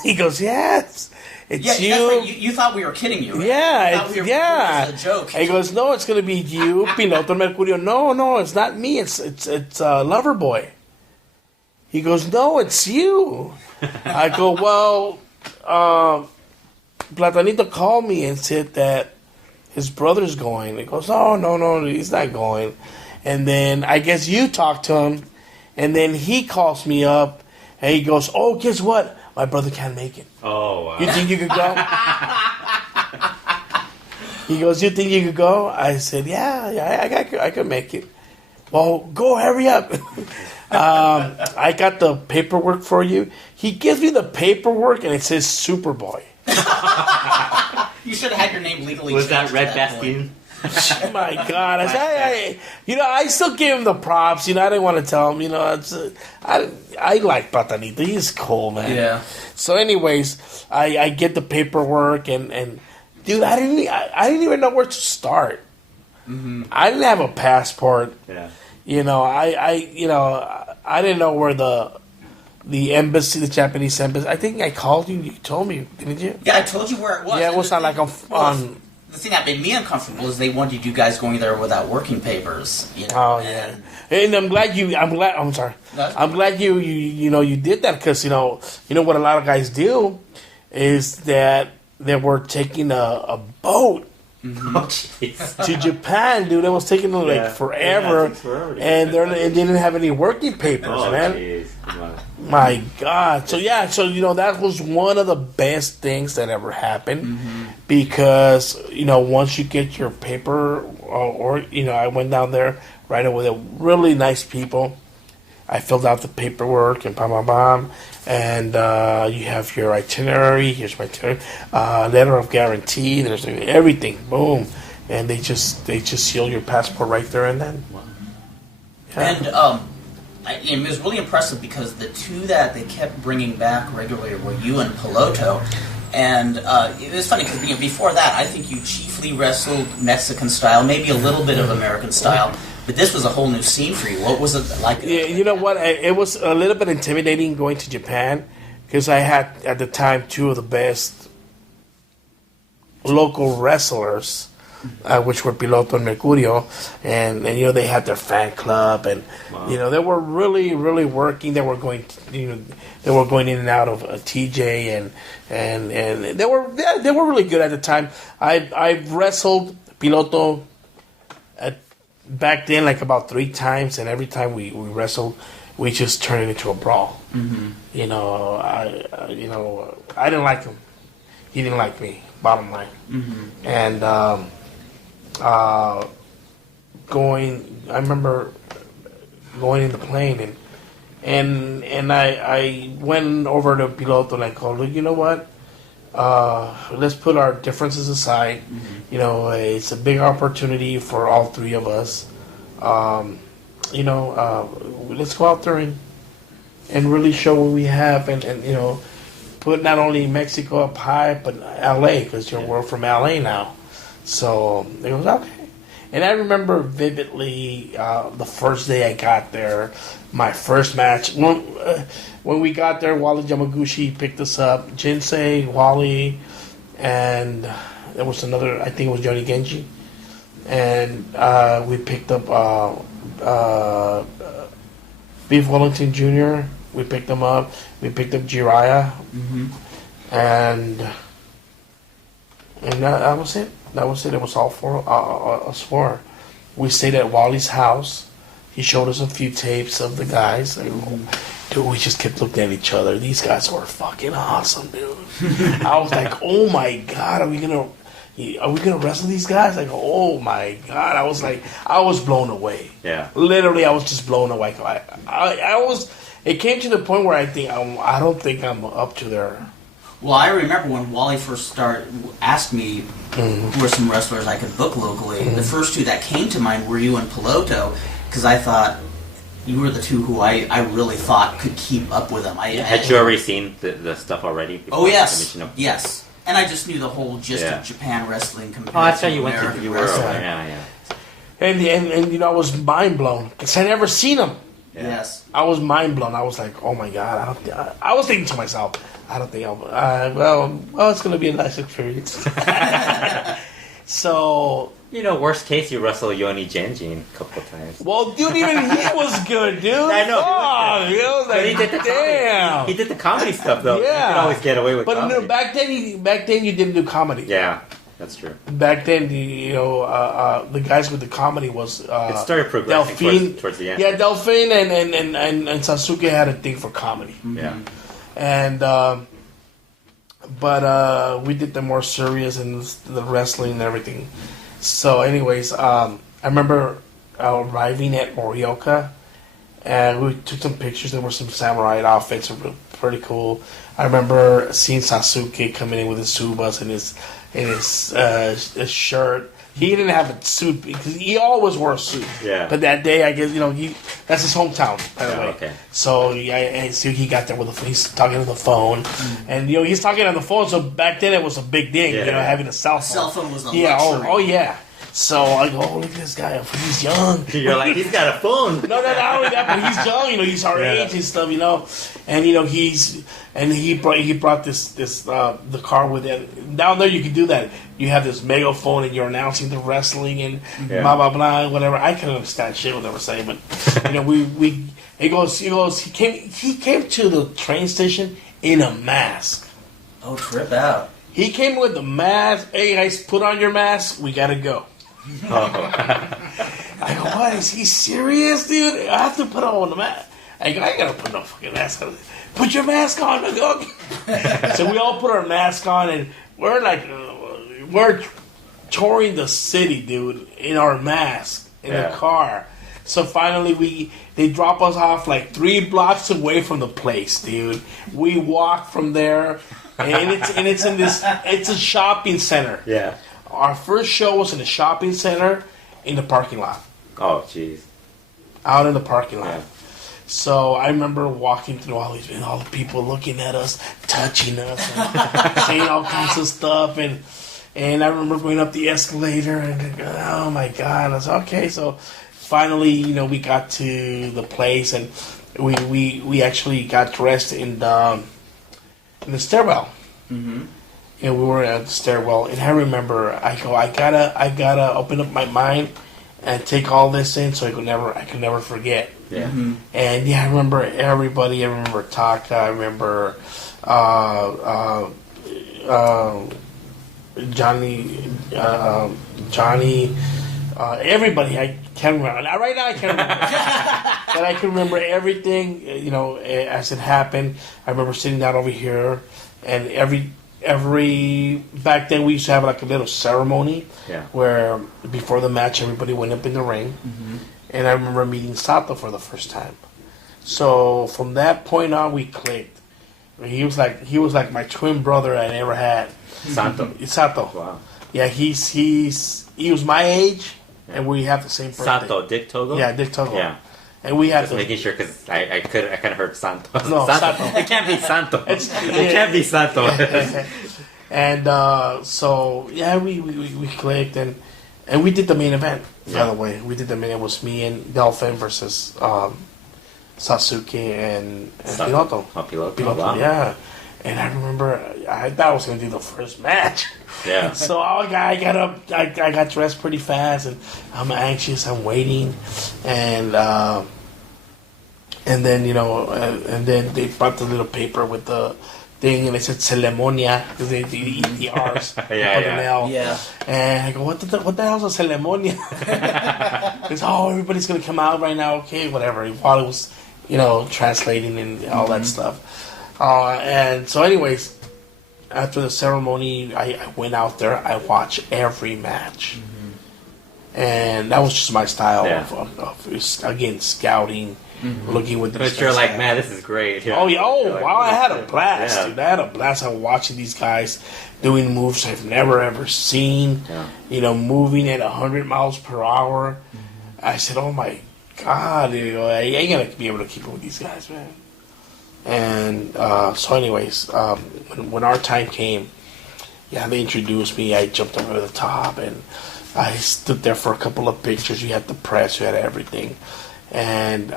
He goes, yes. It's you. That's right. You thought we were kidding you, right? Yeah, It was a joke. He goes, no, it's going to be you, Piloto Mercurio. No, it's not me. It's Loverboy. He goes, no, it's you. I go, well, Platanito called me and said that his brother's going. He goes, oh, no, he's not going. And then I guess you talked to him, and then he calls me up, and he goes, oh, guess what? My brother can't make it. Oh, wow. You think you could go? He goes, you think you could go? I said, yeah, I could make it. Well, go, hurry up. I got the paperwork for you. He gives me the paperwork, and it says SuperBoy. You should have had your name legally Was changed. that Red Bastion? Oh my God! I still give him the props. I didn't want to tell him. I like Platanito. He's cool, man. Yeah. So, anyways, I get the paperwork and dude, I didn't even know where to start. Mm-hmm. I didn't have a passport. Yeah. I didn't know where the embassy, the Japanese embassy. I think I called you. You told me, didn't you? Yeah, I told you where it was. Yeah, it was not like on. The thing that made me uncomfortable is they wanted you guys going there without working papers. Oh yeah, and I'm glad. I'm sorry. No? I'm glad you did that because what a lot of guys do is that they were taking a boat. Mm-hmm. Oh, to Japan, dude. It was taking them forever, and they didn't have any working papers, man. Geez. My God. So that was one of the best things that ever happened because once you get your paper, I went down there right away. They're really nice people. I filled out the paperwork and and you have your itinerary. Here's my itinerary, letter of guarantee. There's everything. Boom, and they just seal your passport right there and then. Yeah. And it was really impressive because the two that they kept bringing back regularly were you and Piloto. And it was funny because before that, I think you chiefly wrestled Mexican style, maybe a little bit of American style. But this was a whole new scene for you. What was it like? Yeah, you know what? It was a little bit intimidating going to Japan because I had, at the time, 2 of the best local wrestlers, which were Piloto and Mercurio. And they had their fan club. And, they were really, really working. They were going they were going in and out of TJ. And they were really good at the time. I wrestled Piloto back then, about 3 times, and every time we wrestled, we just turned it into a brawl. Mm-hmm. I didn't like him. He didn't like me. Bottom line. Mm-hmm. And I remember going in the plane, and I went over to Piloto and I called him. You know what? Let's put our differences aside. Mm-hmm. It's a big opportunity for all 3 of us. let's go out there and really show what we have, and put not only Mexico up high, but LA, because we're from LA now. So it was okay. And I remember vividly the first day I got there, my first match. When we got there, Wally Yamaguchi picked us up. Jinsei, Wally, and there was another, I think it was Johnny Genji. And we picked up Beef Wellington Jr. We picked him up. We picked up Jiraiya. Mm-hmm. And that was it. That was it. It was all for us four. We stayed at Wally's house. He showed us a few tapes of the guys. Dude, we just kept looking at each other. These guys were fucking awesome, dude. I was like, oh my god, are we gonna wrestle these guys? Like, oh my god. I was blown away. Yeah. Literally, I was just blown away. It came to the point where I don't think I'm up to their. Well, I remember when Wally first asked me who were some wrestlers I could book locally. The first two that came to mind were you and Piloto, because I thought you were the two who I really thought could keep up with them. Had you already seen the stuff already? Oh, yes. Yes. And I just knew the whole gist of Japan wrestling compared that's to how you went American to. You were wrestling. yeah. And I was mind blown because I never seen them. Yeah. Yes. I was mind blown. I was like, oh my god. I was thinking to myself, I don't think well, it's going to be a nice experience. So, worst case, you wrestle Yoni Genjin a couple of times. well, dude, even he was good, dude. I know. He was But like, he did the damn. comedy. He did the comedy stuff though. Yeah. You could always get away with But comedy. back then you didn't do comedy. Yeah, that's true. Back then, the guys with the comedy was It started progressing Delphine towards the end. Yeah, Delphine and Sasuke had a thing for comedy. Yeah. And but we did the more serious and the wrestling and everything. So, anyways, I remember arriving at Morioka, and we took some pictures. There were some samurai outfits, pretty cool. I remember seeing Sasuke coming in with his subas and his shirt. He didn't have a suit because he always wore a suit. Yeah. But that day, I guess that's his hometown, by the way. Okay. So I see he got there he's talking on the phone, and he's talking on the phone. So back then it was a big thing, having a cell phone. Cell phone was a luxury. luxury. Oh yeah. So I go, oh, look at this guy. He's young. You're like, he's got a phone. No, not only that, but he's young. He's our age and stuff. And he brought this the car with it. Down there, you can do that. You have this megaphone and you're announcing the wrestling and blah blah blah whatever. I can understand shit what they were saying, but he came to the train station in a mask. Oh, trip out. He came with the mask. Hey guys, put on your mask. We gotta go. I go, what? Is he serious, dude? I have to put on the mask. I go, I gotta put no fucking mask on. Put your mask on. I go, okay. So we all put our mask on, and we're touring the city, dude, in our mask in the car. So finally, they drop us off like 3 blocks away from the place, dude. We walk from there, and it's a shopping center. Yeah. Our first show was in a shopping center in the parking lot. Oh, jeez. Out in the parking lot. Yeah. So I remember walking through all the people looking at us, touching us, and saying all kinds of stuff. And I remember going up the escalator and oh my God. I was okay. So finally, we got to the place and we actually got dressed in the stairwell. Mm-hmm. And we were at the stairwell, and I remember I gotta open up my mind and take all this in, so I could never forget. Yeah. Mm-hmm. And I remember everybody. I remember Taka. I remember Johnny. Everybody. I can't remember. Right now I can't remember. But I can remember everything. As it happened. I remember sitting down over here, and every back then we used to have like a little ceremony where before the match everybody went up in the ring, and I remember meeting Sato for the first time. So from that point on we clicked. He was like my twin brother I ever had. Sato. Wow. Yeah, he was my age, and we have the same birthday. Sato, Dick Togo? Yeah, Dick Togo. Yeah. And we had Just to making sure because I kind of heard Santo. No, Santo. It can't be Santo. It can't be Santo. And so yeah, we clicked and we did the main event. By the way, we did the main. It was me and Delphin versus Sasuke and Piloto. Oh, Piloto. Piloto, Wow. yeah. And I remember I thought I was gonna do the first match. Yeah. So I got up, I got dressed pretty fast, and I'm anxious. I'm waiting, and then and then they brought the little paper with the thing, and it said ceremonia because they eat the R's. Yeah. And I go, what the hell's a ceremonia? Because everybody's gonna come out right now. Okay, whatever. While it was translating and all that stuff. And so, anyways. After the ceremony, I went out there. I watched every match, and that was just my style of again scouting, looking with the. But you're like, man, this is great. Oh yeah! Wow! I had a blast, yeah. dude. I had a blast. I'm watching these guys doing moves I've never ever seen. Yeah. Moving at 100 miles per hour. I said, "Oh my God! I ain't gonna be able to keep up with these guys, man." And so anyways, when our time came, they introduced me. I jumped over the top, and I stood there for a couple of pictures. You had the press, you had everything. And,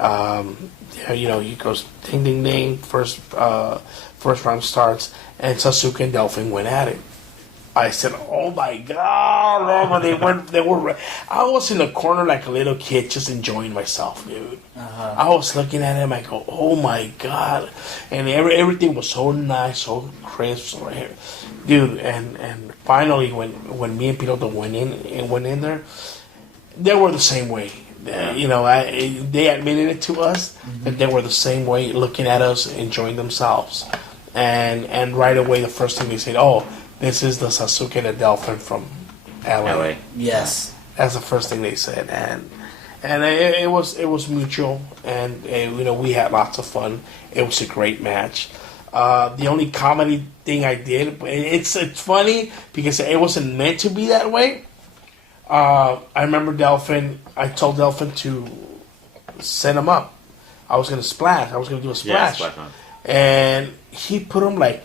he goes, ding, ding, ding, first round starts, and Sasuke and Delphin went at it. I said, "Oh my God!" They were. I was in the corner like a little kid, just enjoying myself, dude. I was looking at him. I go, "Oh my God!" And everything was so nice, so crisp, dude. And finally, when me and Piloto went in there, they were the same way. They admitted it to us that they were the same way, looking at us, enjoying themselves, and right away, the first thing they said, "Oh, this is the Sasuke and the Delphin from LA." Yes. That's the first thing they said, and it was mutual, and we had lots of fun. It was a great match. The only comedy thing I did, it's funny because it wasn't meant to be that way. I remember Delphin. I told Delphin to set him up. I was gonna splash. I was gonna do a splash, and he put him like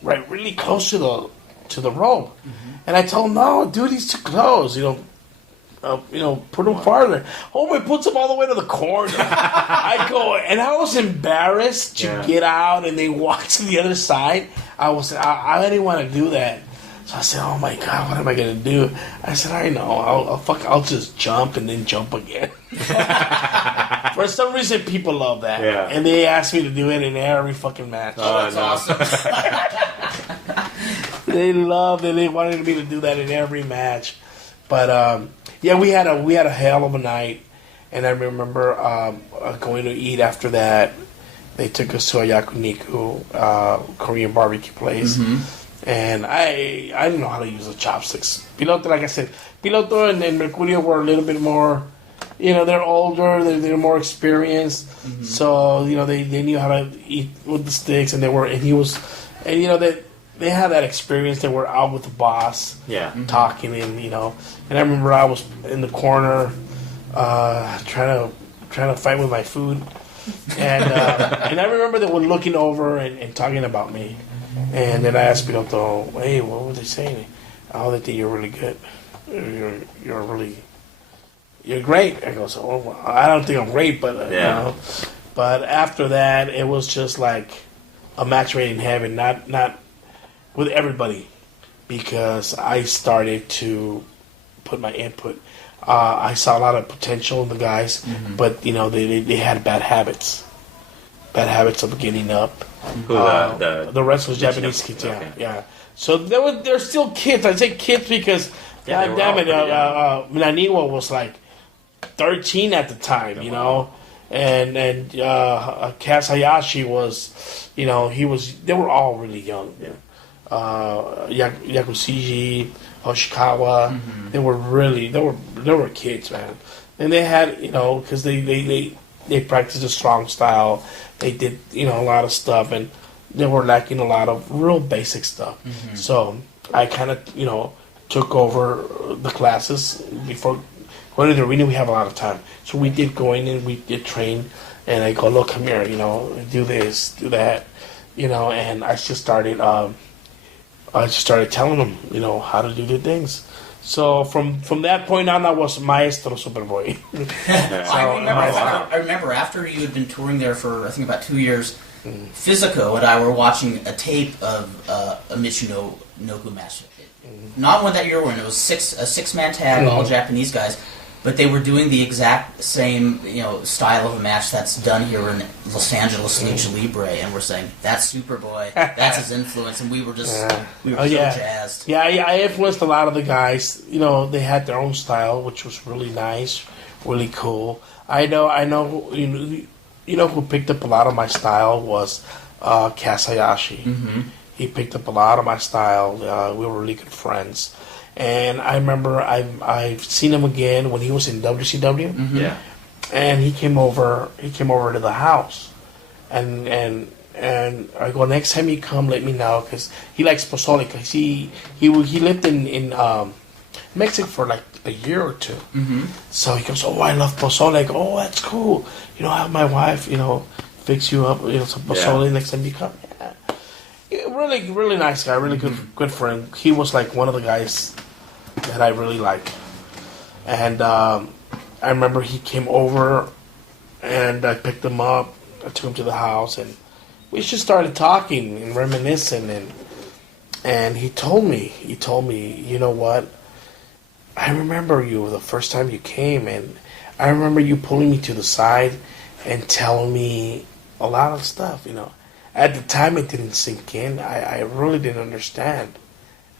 right really close to the rope, and I told him, "No, dude, he's too close. Put him farther." Homeboy puts him all the way to the corner. I go, and I was embarrassed to get out and they walk to the other side. I didn't want to do that. So I said, "Oh my God, what am I gonna do?" I said, "I know. I'll just jump and then jump again." For some reason, people love that, and they asked me to do it in every fucking match. Oh, that's awesome. They loved it. They wanted me to do that in every match. But we had a hell of a night, and I remember going to eat after that. They took us to a yakiniku, Korean barbecue place. And I didn't know how to use the chopsticks. Piloto, like I said, Piloto and Mercurio were a little bit more, they're older, they're more experienced. So, they knew how to eat with the sticks, and they had that experience. They were out with the boss, talking, and I remember I was in the corner, trying to fight with my food, and I remember they were looking over and talking about me. And then I asked Piloto, "Hey, what were they saying?" "Oh, they think you're really good. You're great." I go, "So well, I don't think I'm great, but But after that, it was just like a match made in heaven. Not with everybody, because I started to put my input. I saw a lot of potential in the guys, but they had bad habits of getting up. The rest was Japanese kids, yeah. So they're still kids. I say kids because, God damn it, Naniwa was like 13 at the time, and Kaz Hayashi was, they were all really young. Yakushiji, Hoshikawa, they were kids, man. And they had, because they practiced a strong style. They did, a lot of stuff, and they were lacking a lot of real basic stuff. So I kind of, took over the classes before What either we knew we have a lot of time, so we did go in and we did train. And I go, look, come here, do this, do that, and I just started. I just started telling them, how to do the things. So from that point on, I was Maestro SuperBoy. I remember after you had been touring there for I think about 2 years, Physico and I were watching a tape of a Michino Noku match. Not one that you were in. It was a six-man tag, all Japanese guys. But they were doing the exact same, style of a match that's done here in Los Angeles Lucha Libre, and we're saying that's SuperBoy, that's his influence, and we were just so jazzed. Yeah, I influenced a lot of the guys. They had their own style, which was really nice, really cool. I know. Who picked up a lot of my style was Kasayashi. Mm-hmm. He picked up a lot of my style. We were really good friends. And I remember I've seen him again when he was in WCW. Mm-hmm. Yeah. And he came over to the house, and I go, next time you come, let me know, because he likes pozole. Cause he lived in Mexico for like a year or two. Mm-hmm. So he goes, oh, I love pozole. I go, oh, that's cool. Have my wife fix you up some pozole next time you come. Yeah, really, really nice guy. Really good friend. He was like one of the guys that I really like. And I remember he came over, and I picked him up. I took him to the house, and we just started talking and reminiscing. And he told me, you know what? I remember you the first time you came, and I remember you pulling me to the side and telling me a lot of stuff. At the time, it didn't sink in. I really didn't understand.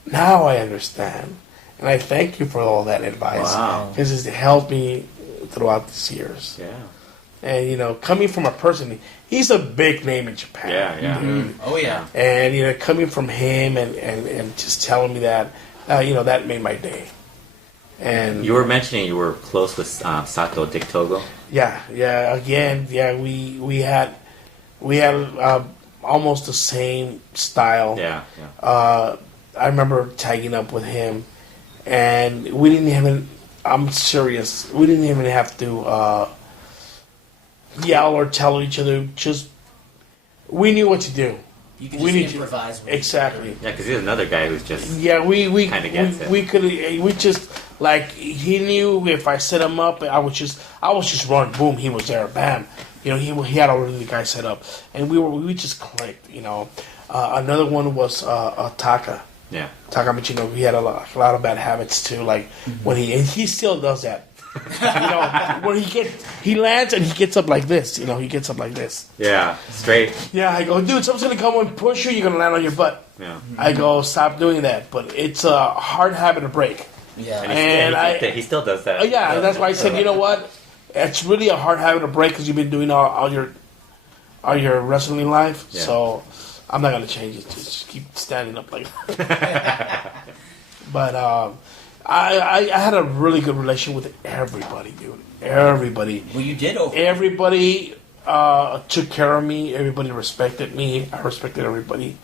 Now I understand. And I thank you for all that advice. Wow. Because it helped me throughout these years. Yeah. And, coming from a person, he's a big name in Japan. Yeah. Mm-hmm. Oh, yeah. And, coming from him and just telling me that, that made my day. And You were mentioning you were close with Sato Dick Togo. Yeah. Again, we had almost the same style. Yeah. I remember tagging up with him, and we didn't even. I'm serious. We didn't even have to yell or tell each other. Just we knew what to do. You could just improvise. Exactly. Yeah, because he's another guy who's just we kind of gets it. We just like he knew if I set him up, I was just run. Boom, he was there. Bam. He had already the guy set up, and we just clicked. Another one was Taka. Yeah. Taka Michino. He had a lot of bad habits too. Like when he still does that. When he lands and he gets up like this. He gets up like this. Yeah, straight. Yeah, I go, dude, someone's gonna come and push you. You're gonna land on your butt. Yeah. I go, stop doing that. But it's a hard habit to break. Yeah. And he still does that. Yeah, that's why I said, you know what? It's really a hard habit to break because you've been doing all your wrestling life. Yeah. So I'm not gonna change it. Just keep standing up like that. But I had a really good relation with everybody, dude. Everybody. Well, you did Everybody took care of me. Everybody respected me. I respected everybody.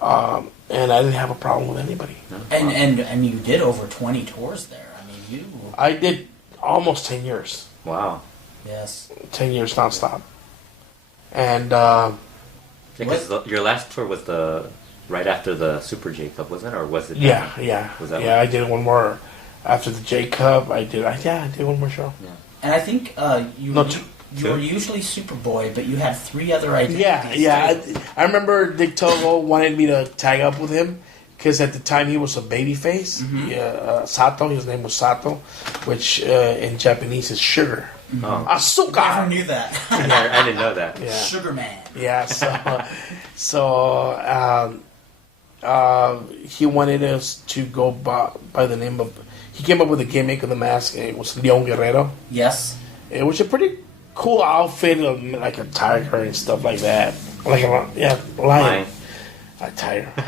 And I didn't have a problem with anybody. And you did over 20 tours there. I mean, I did almost 10 years. Wow. Yes. 10 years nonstop. And Because your last tour was right after the Super J Cup, wasn't it? Or was it? Yeah. Was that I did one more after the J Cup. I did one more show. Yeah. And I think you were usually SuperBoy, but you had 3 other identities. Yeah. I remember Dick Togo wanted me to tag up with him because at the time he was a babyface. Mm-hmm. Sato, his name was Sato, which in Japanese is sugar. Mm-hmm. Oh. Asuka. I never knew that. I didn't know that. Yeah. Sugar Man. Yeah, so he wanted us to go by the name of. He came up with a gimmick of the mask. And it was Leon Guerrero. Yes. It was a pretty cool outfit, like a tiger and stuff like that. Like a lion. A tiger. A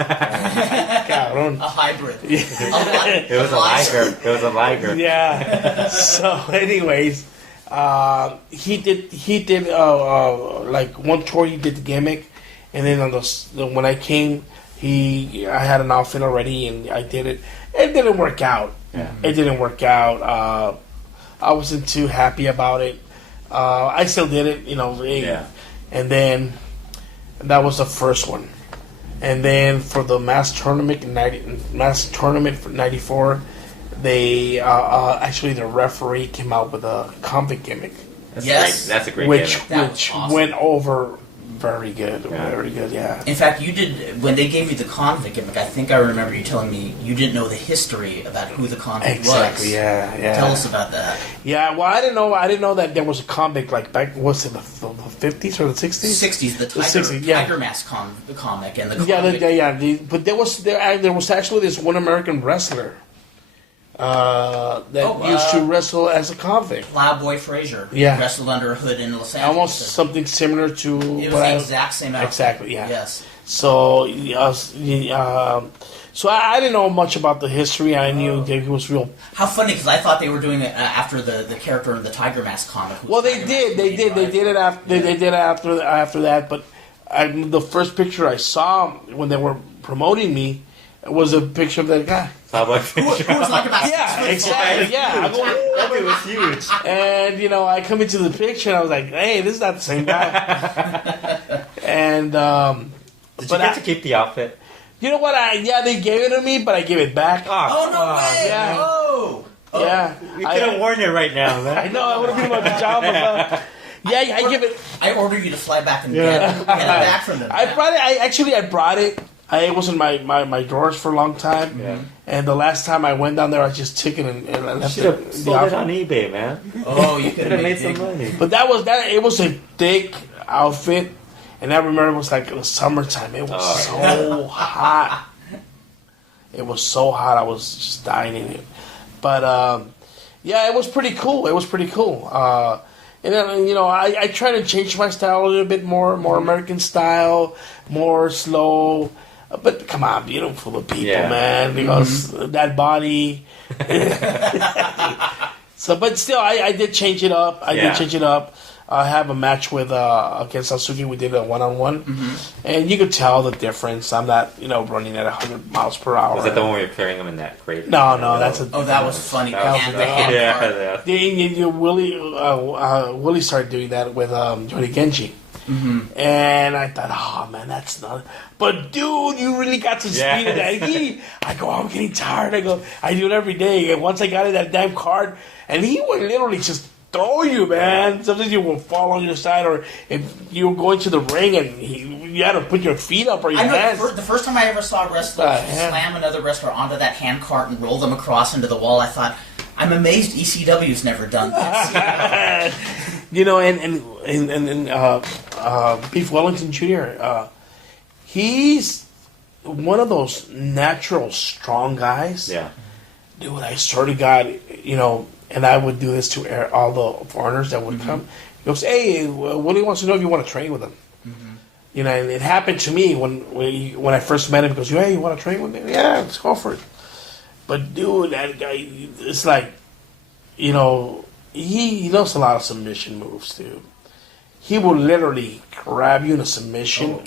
hybrid. It was a liger. It was a liger. Yeah. So, anyways. He did like one tour he did the gimmick, and then on when I came, I had an outfit already and I did it. It didn't work out. Yeah. It didn't work out. I wasn't too happy about it. I still did it, and then that was the first one. And then for the mass tournament for '94, they actually the referee came out with a convict gimmick. That's a great which gimmick. Which awesome. Went over very good, very good. Yeah. In fact, you did when they gave you the convict gimmick. I think I remember you telling me you didn't know the history about who the convict was. Exactly. Yeah. Tell us about that. Yeah. Well, I didn't know that there was a convict like back. Was it the 50s or the 60s? 60s, the Tiger Mask comic and the convict. But there was actually this one American wrestler that used to wrestle as a convict. Plowboy Frazier. Yeah. Wrestled under a hood in Los Angeles. Almost something similar to. It was the exact same outfit. Exactly. Yeah. Yes. So, so I didn't know much about the history. I knew that he was real. How funny, because I thought they were doing it after the character in the Tiger Mask comic. Well, they did it after they did it after that. But the first picture I saw when they were promoting me was a picture of that guy. Who was like about 6 foot exactly. 5. Yeah, That dude was huge. and I come into the picture and I was like, "Hey, this is not the same guy." And Did you get to keep the outfit? you know what? They gave it to me, but I gave it back. Oh, no way! Yeah. Oh! Yeah, You could have worn it right now, man. I know. I would have been in my pajamas. I give it. I ordered you to fly back and get it back from them. I brought it. I brought it. It was in my drawers for a long time. Yeah. And the last time I went down there, I just took it and I left Should have the sold it outfit. on eBay, man. Oh, you could Could have have made some money. But that was that. It was a thick outfit, and I remember it was like in the summertime. It was so hot. It was so hot. I was just dying in it. But it was pretty cool. It was pretty cool. And then, I try to change my style a little bit more American style, more slow. But come on, beautiful people, man. Because that body. So, but still, I did change it up. I have a match with against Sasuke. We did a 1-on-1, and you could tell the difference. I'm not, running at 100 miles per hour. Was that the one where you're carrying him in that crate? No, that's a. Oh, that was funny. That was- The hand part. Willie started doing that with Johnny Genji. And I thought, oh man, that's not. But dude, you really got to speed of that. I'm getting tired. I do it every day. And once I got in that damn card, and he would literally just throw you, man. Sometimes you will fall on your side, or if you were going to the ring and you had to put your feet up or your hands. The first time I ever saw a wrestler slam another wrestler onto that hand cart and roll them across into the wall, I thought, I'm amazed ECW's never done this. And Beef Wellington Jr., he's one of those natural strong guys. Yeah. Dude, I swear to God, and I would do this to all the foreigners that would come. He goes, hey, Willie wants to know if you want to train with him. And it happened to me when I first met him. He goes, hey, you want to train with me? Yeah, let's go for it. But dude, that guy, it's like, he knows a lot of submission moves too. He will literally grab you in a submission,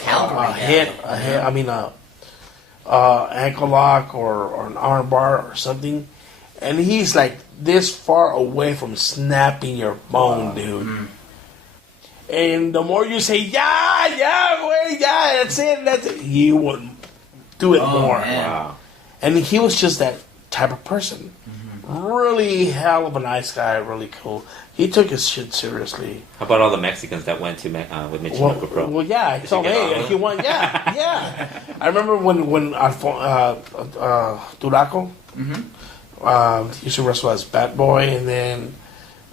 ankle lock or an arm bar or something, and he's like this far away from snapping your bone, dude. And the more you say, that's it, he would do it more. Man. Wow. And he was just that type of person. Really hell of a nice guy, really cool. He took his shit seriously. How about all the Mexicans that went to with Michinoku Pro? Well, yeah. So he won. Yeah. I remember when Duraco used to wrestle as Bat Boy, and then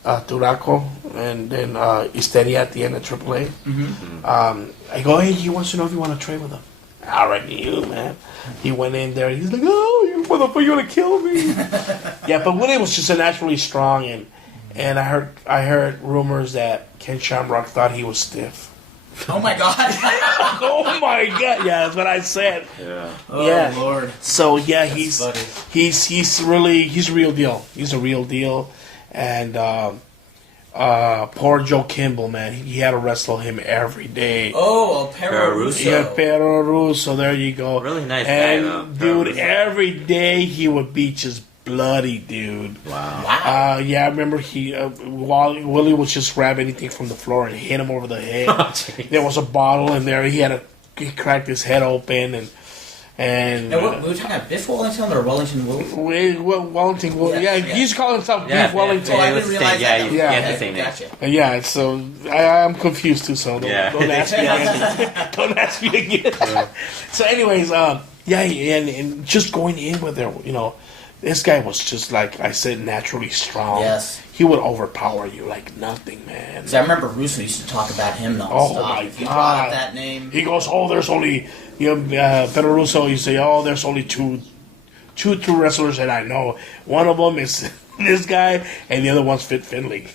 Duraco, and then Histeria at the end of AAA. I go, hey, he wants to know if you want to train with him. I already knew, man. He went in there, and he's like, oh, you motherfucker, you're gonna kill me. Yeah, but Willie was just naturally strong, and I heard rumors that Ken Shamrock thought he was stiff. Oh my God! Oh my God! Yeah, that's what I said. Yeah. Oh Lord! So yeah, That's funny. he's a real deal. He's a real deal, and poor Joe Kimball, man, he had to wrestle him every day. Oh, Pero Russo. Yeah, Pero Russo. There you go. Really nice and guy, though. dude, Russo. every day he would beat just bloody, dude. Wow. Yeah, I remember Willie would just grab anything from the floor and hit him over the head. There was a bottle in there. He cracked his head open and Now, we were talking about Biff Wellington or Wellington Willie? Wellington, he's calling himself Beef Wellington. Oh, I didn't realize that. He had the same name. Gotcha. Yeah, so I'm confused too. So don't ask me again. Don't ask me again. So, anyways, and just going in with there, this guy was just like I said, naturally strong. Yes, he would overpower you like nothing, man. Because I remember Russo used to talk about him nonstop. Oh my if you God. brought up that name, He goes, there's only Pedro Russo. You say, there's only two true wrestlers that I know. One of them is this guy, and the other one's Fit Finley.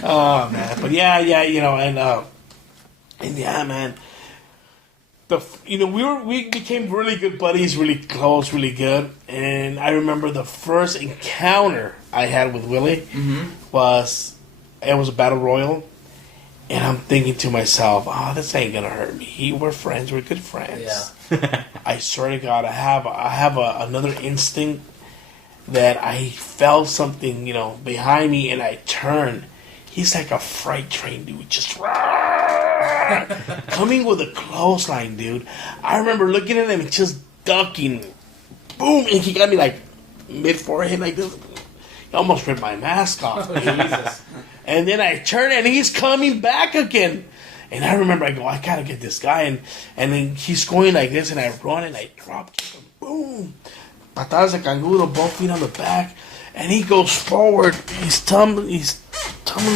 Oh man, but yeah, and yeah, man. We became really good buddies, really close, really good. And I remember the first encounter I had with Willie was a battle royal, and I'm thinking to myself, this ain't gonna hurt me. We're friends. We're good friends. Yeah. I swear to God, I have another instinct that I felt something, behind me, and I turned. He's like a freight train, dude, just coming with a clothesline, dude. I remember looking at him and just ducking, boom, and he got me like mid forehead like this. He almost ripped my mask off. Jesus. And then I turn and he's coming back again. And I remember I go, I gotta get this guy, and then he's going like this, and I run and I drop kick him, boom, patadas de canguro, both feet on the back, and he goes forward. He's tumbling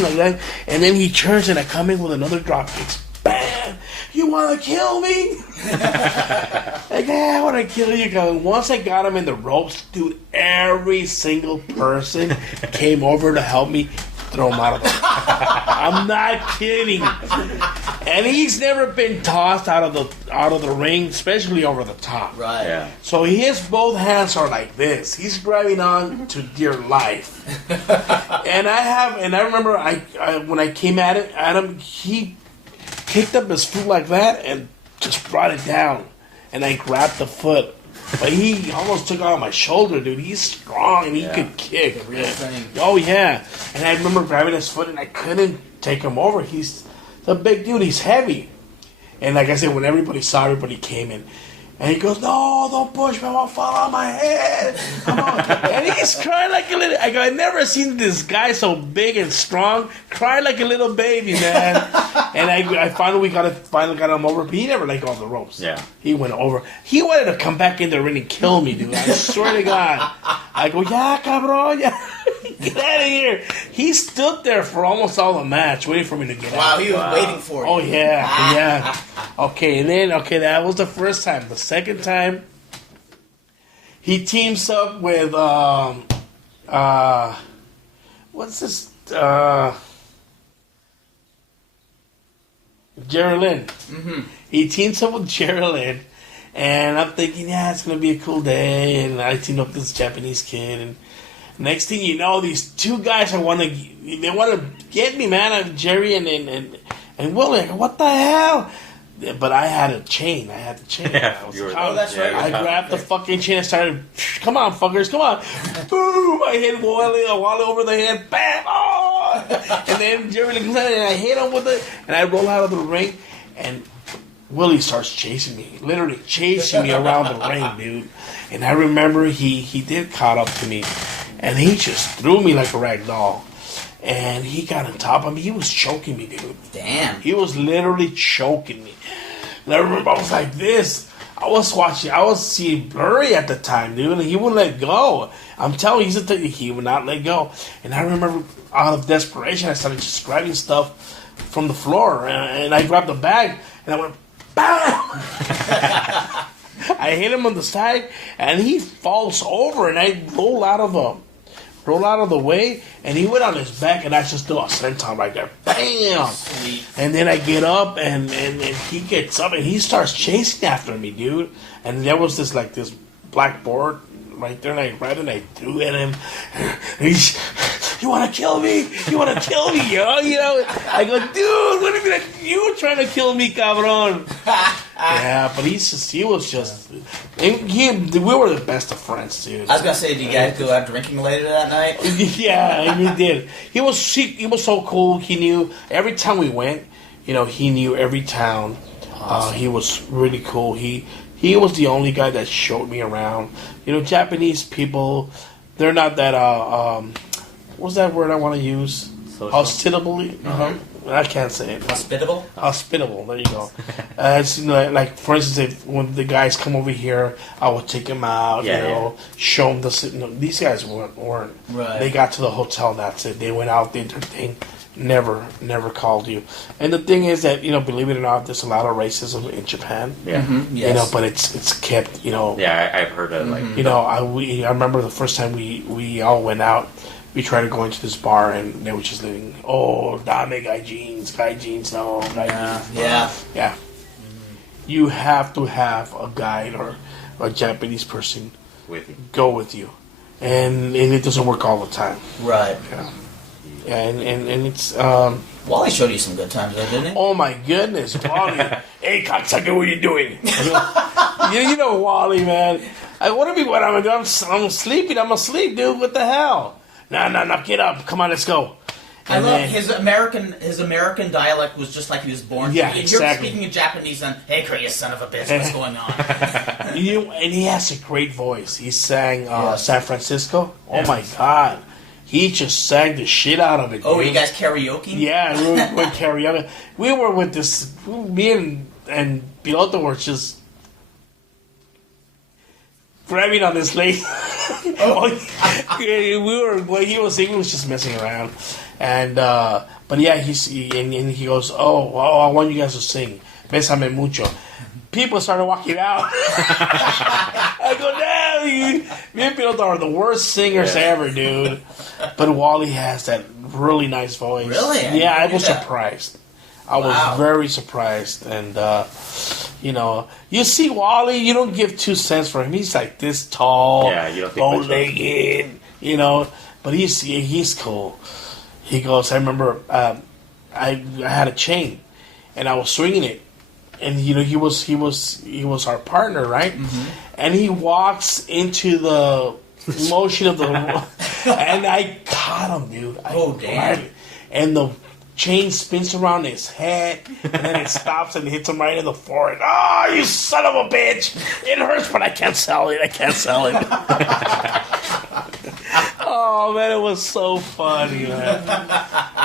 like that, and then he turns and I come in with another drop kick. Bam! You wanna kill me? Like, yeah, I wanna kill you. And once I got him in the ropes, dude, every single person came over to help me throw him out of the I'm not kidding. And he's never been tossed out of the ring, especially over the top. right? Yeah. So his both hands are like this. He's grabbing on to dear life. And I remember when I came at him, he kicked up his foot like that and just brought it down. And I grabbed the foot. But he almost took out my shoulder, dude. He's strong and he could kick. Real thing. Oh, yeah. And I remember grabbing his foot and I couldn't take him over. He's a big dude. He's heavy. And like I said, when everybody saw, everybody came in. And he goes, no, don't push me. I'm going to fall on my head. Come on. And he's crying like a little... I go, I've never seen this guy so big and strong cry like a little baby, man. And I finally got him over. But he never let go of the ropes. Yeah. He went over. He wanted to come back in the ring and kill me, dude. I swear to God. I go, yeah, cabrón, yeah. Get out of here. He stood there for almost all the match waiting for me to get out. Wow, he was waiting for you. Oh, yeah, yeah. Okay, that was the first time. The second time, he teams up with, what's this, Jerry Lynn. Mm-hmm. He teams up with Jerry Lynn, and I'm thinking, it's going to be a cool day, and I teamed up with this Japanese kid, and next thing you know, these two guys want to get me, man. Jerry and Willie. I go, what the hell? But I had a chain. Yeah, that's right. I grabbed the fucking chain and started, come on, fuckers, come on. Boom! I hit Wally over the head. Bam! Oh! And then Jerry and I hit him with it, and I roll out of the ring, and Willie starts chasing me. Literally chasing me around the ring, dude. And I remember he did caught up to me, and he just threw me like a rag doll. And he got on top of me. He was choking me, dude. Damn. He was literally choking me. And I remember I was like this. I was seeing blurry at the time, dude, and he wouldn't let go. I'm telling you, he would not let go. And I remember out of desperation, I started just grabbing stuff from the floor. And I grabbed the bag, and I went, BAM! I hit him on the side, and he falls over, and I roll out of the way, and he went on his back, and I just do a senton right there. Bam! Sweet. And then I get up, and he gets up, and he starts chasing after me, dude. And there was this black board right there, and I grabbed it, and I threw at him. He's, you want to kill me? You want to kill me, yo? You know? I go, dude, what if you trying to kill me, cabrón? Yeah, but he was just. We were the best of friends, dude. I was gonna say, did you guys go out drinking later that night? Yeah, we did. He was so cool. He knew every time we went. He knew every town. Awesome. He was really cool. He was the only guy that showed me around. Japanese people, they're not that. What's that word I want to use? Social. Hospitable. I can't say it. Hospitable? Hospitable. There you go. It's like for instance, when the guys come over here, I would take them out. Show them the. These guys weren't. Right. They got to the hotel. That's it. They went out, did their thing. Never called you. And the thing is that believe it or not, there's a lot of racism in Japan. Yeah. Mm-hmm. Yes. But it's kept. Yeah, I've heard of like. I remember the first time we all went out. We tried to go into this bar and they were just living. Oh, dame guy jeans, no guy jeans. Yeah. You have to have a guide or a Japanese person With you. go with you, and it doesn't work all the time. Right. Yeah, and it's. Wally showed you some good times, though, didn't he? Oh my goodness, Wally! Hey, cocksucker, what are you doing? Wally, man. What am I doing? I'm sleeping. I'm asleep, dude. What the hell? No, get up. Come on, let's go. I love his American dialect was just like he was born. Yeah, You're exactly. speaking in Japanese, and hey, Kurt, you son of a bitch, what's going on? And he has a great voice. He sang Yes. San Francisco. Oh my God, he just sang the shit out of it. Oh, dude. you guys karaoke? Yeah, we were karaoke. We were with this. Me and Piloto were just grabbing on this lady. He was just messing around, and but yeah, he goes, oh, I want you guys to sing Bésame Mucho. People started walking out. I go, damn, me and Piloto are the worst singers ever, dude. But Wally has that really nice voice. Really? Yeah, I was that. surprised. I was very surprised, and you see Wally, you don't give 2 cents for him. He's like this tall, Yeah, you don't think bow-legged, but he's cool. He goes, I remember I had a chain, and I was swinging it, and he was our partner, right? Mm-hmm. And he walks into the motion of the, and I caught him, dude. Damn! And the chain spins around his head, and then it stops and hits him right in the forehead. Oh, you son of a bitch! It hurts, but I can't sell it. Oh, man, it was so funny, man.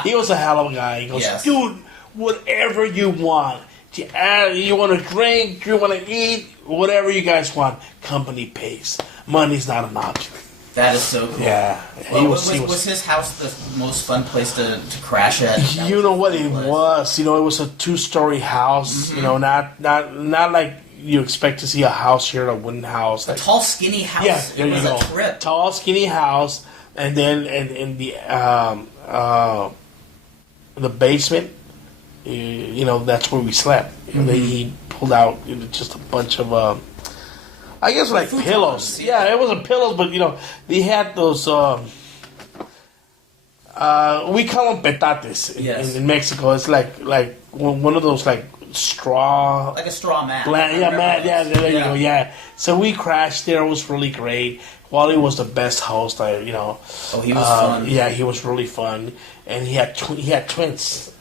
He was a hell of a guy. He goes, dude, whatever you want. You want to drink, you want to eat, whatever you guys want, company pays. Money's not an object. That is so cool. Yeah. Was his house the most fun place to crash at? You know what it was? It was a 2-story house. Mm-hmm. Not like you expect to see a house here, a wooden house. A tall, skinny house. Yeah, there you go. A trip. Tall, skinny house, and then in the basement, that's where we slept. Mm-hmm. He pulled out just a bunch of. I guess like pillows. Yeah, it wasn't pillows, but they had those. We call them petates in Mexico. It's like one of those like straw, like a straw mat. Mat. Yeah, there you go. Yeah. So we crashed there. It was really great. Wally was the best host. Oh, he was fun. Yeah, he was really fun, and he had twins.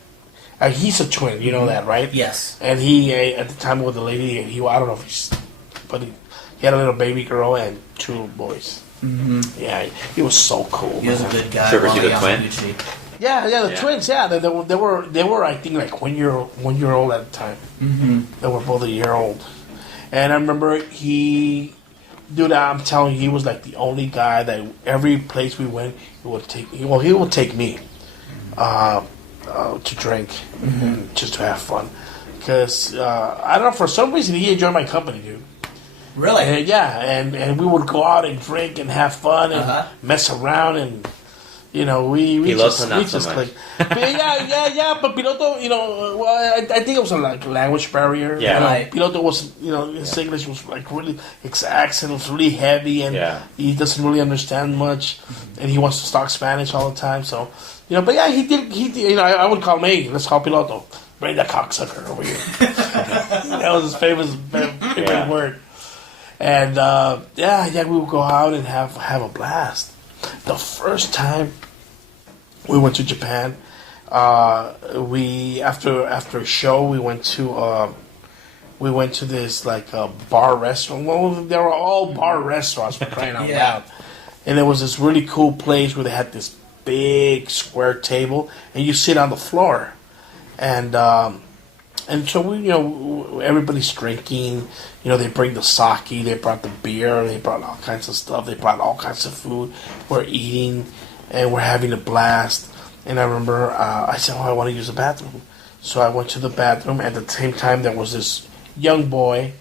He's a twin. You know that, right? Yes. And he at the time with the lady, I don't know if he had a little baby girl and 2 boys. Mm-hmm. Yeah, he was so cool. He was a good guy. Sure, the twin. Yeah, the twins. Yeah, they were I think like 1 year old at the time. Mm-hmm. They were both a year old, and I remember I'm telling you, he was like the only guy that every place we went, he would take me to drink, mm-hmm. just to have fun, because I don't know, for some reason he enjoyed my company, dude. Really? And we would go out and drink and have fun and mess around, and we just clicked. But but Piloto, I think it was a language barrier. Yeah. Right. Piloto was, his English was like really, his accent was really heavy, and he doesn't really understand much, and he wants to talk Spanish all the time. So, but yeah, he did. I would call him, hey, let's call Piloto. bring the cocksucker over here. That was his favorite word. And we would go out and have a blast. The first time we went to Japan, we after a show we went to this like a bar restaurant. Well, they were all bar restaurants for crying out loud. And there was this really cool place where they had this big square table, and you sit on the floor, and so we, everybody's drinking. They bring the sake, they brought the beer, they brought all kinds of stuff, they brought all kinds of food. We're eating, and we're having a blast. And I remember I said, I want to use the bathroom. So I went to the bathroom. At the same time, there was this young boy.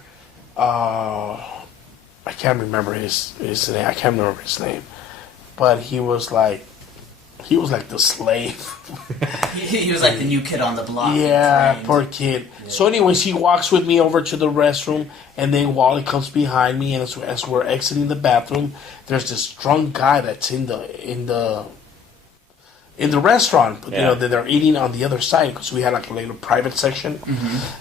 I can't remember his name. I can't remember his name, but he was like the slave. He was like the new kid on the block. Yeah, poor kid. Yeah. So anyways, he walks with me over to the restroom, and then Wally comes behind me, and as we're exiting the bathroom, there's this drunk guy that's in the restaurant, but that they're eating on the other side because we had like a little private section,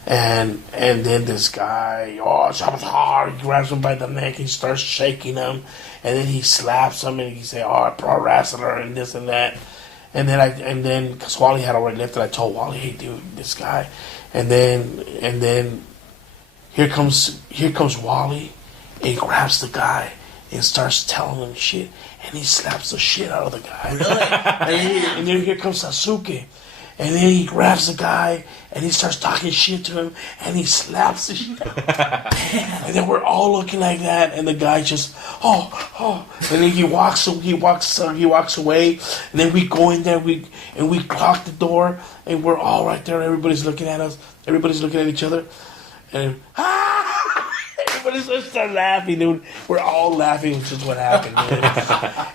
and then this guy, he grabs him by the neck, he starts shaking him, and then he slaps him, and he say, pro wrestler, and this and that, and then because Wally had already left, I told Wally, hey dude, this guy, and then here comes Wally, and he grabs the guy and starts telling him shit. And he slaps the shit out of the guy. Really? and then here comes Sasuke. And then he grabs the guy and he starts talking shit to him and he slaps the shit out of him. And then we're all looking like that and the guy just, And then he walks away. And then we go in there and we clock the door and we're all right there. Everybody's looking at us. Everybody's looking at each other. And everybody just start laughing, dude. We're all laughing, which is what happened, dude.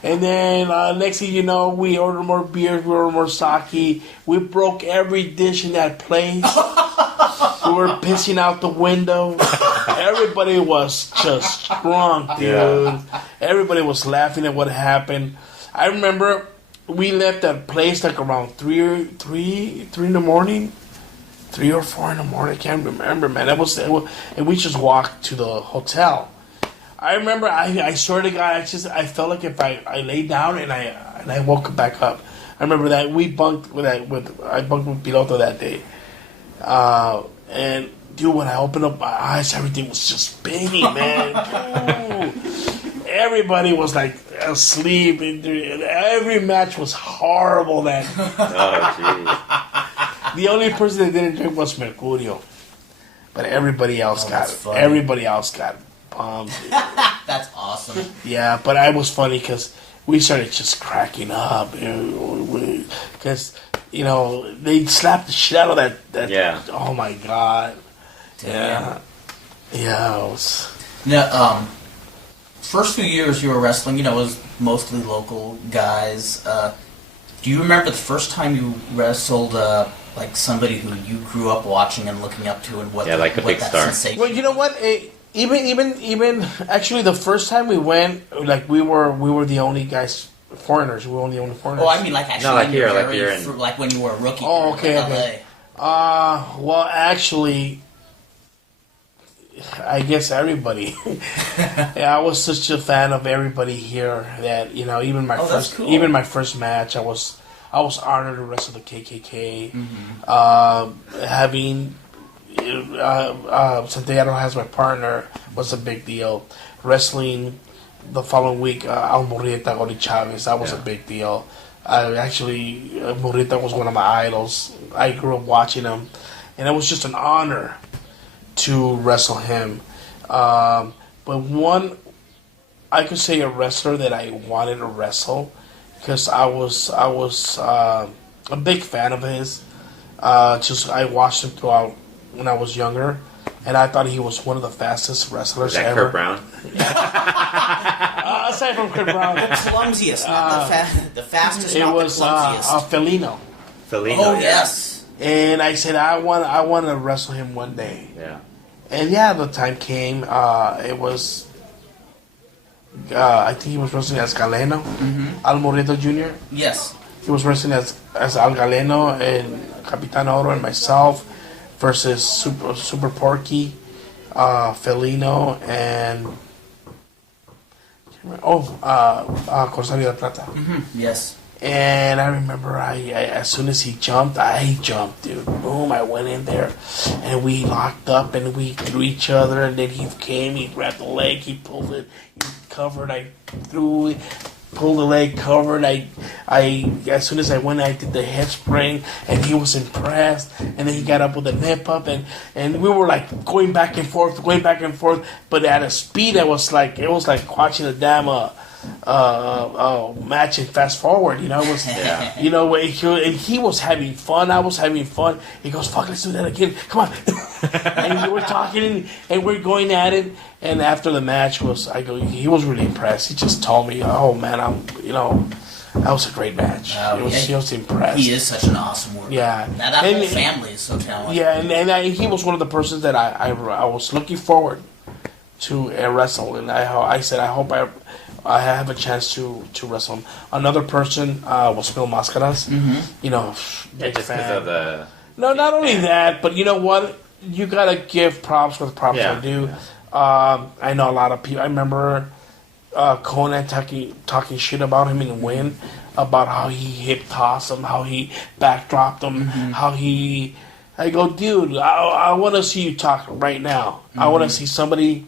And then next thing you know, we order more beer, we order more sake. We broke every dish in that place. We were pissing out the window. Everybody was just drunk, dude. Yeah. Everybody was laughing at what happened. I remember we left that place like around 3 in the morning. 3 or 4 in the morning, I can't remember, man. And we just walked to the hotel. I remember, I swear to God, I felt like if I laid down and I woke back up. I remember that I bunked with Piloto that day. And dude, when I opened up my eyes, everything was just spinning, man. Everybody was like asleep. Every match was horrible then. Oh, jeez. The only person that didn't drink was Mercurio, but everybody else got bombed. That's awesome. Yeah, but I was funny because we started just cracking up because they slapped the shit out of that. Yeah. Oh my God. Damn. Yeah. It was. Now, first few years you were wrestling, it was mostly local guys. Do you remember the first time you wrestled? Like somebody who you grew up watching and looking up to, and what like a big star. Well, you know what? Even actually, the first time we went, like we were the only guys, foreigners. We were the only foreigners. Oh, I mean, like actually, no, like when you were a rookie. Oh, okay, in okay. LA. Well, actually, I guess everybody. Yeah, I was such a fan of everybody here that even my first match, I was honored to wrestle the KKK. Mm-hmm. Having Santiago as my partner was a big deal. Wrestling the following week, Al Murrieta, Gori Chavez, that was a big deal. Murrieta was one of my idols. I grew up watching him, and it was just an honor to wrestle him. But I could say a wrestler that I wanted to wrestle, because I was a big fan of his. I watched him throughout when I was younger, and I thought he was one of the fastest wrestlers ever. Kurt Brown? Aside from Kurt Brown, the clumsiest, not the fastest. It not was the clumsiest. Felino. Oh yes. And I said I want to wrestle him one day. Yeah. And the time came. It was. I think he was wrestling as Galeno, Al Morito Jr. Yes. He was wrestling as Al Galeno and Capitan Oro and myself versus Super Porky, Felino, and Corsario de Plata. Mm-hmm. Yes. And I remember, I as soon as he jumped, I jumped, dude. Boom! I went in there, and we locked up, and we threw each other. And then he came, he grabbed the leg, he pulled it, he covered. I threw it, pulled the leg, covered. I as soon as I went, I did the head spring, and he was impressed. And then he got up with a nip up, and we were like going back and forth, but at a speed that was like watching a damn match and fast forward, you know. It was, you know, and he was having fun. I was having fun. He goes, "Fuck, let's do that again. Come on!" And we were talking and we're going at it. And after the match he was really impressed. He just told me, "Oh man, that was a great match." He was impressed. He is such an awesome worker. Yeah, that whole family is so talented. Yeah, and he was one of the persons that I was looking forward to wrestle, and I said I hope I have a chance to wrestle him. Another person was Mil Máscaras. Mm-hmm. You know, just because of the... No, not only that, but you know what? You gotta give props where props are due. I know a lot of people. I remember Conan talking shit about him in the win, about how he hip tossed him, how he backdropped him, how he... I go, dude, I want to see you talk right now. I want to see somebody,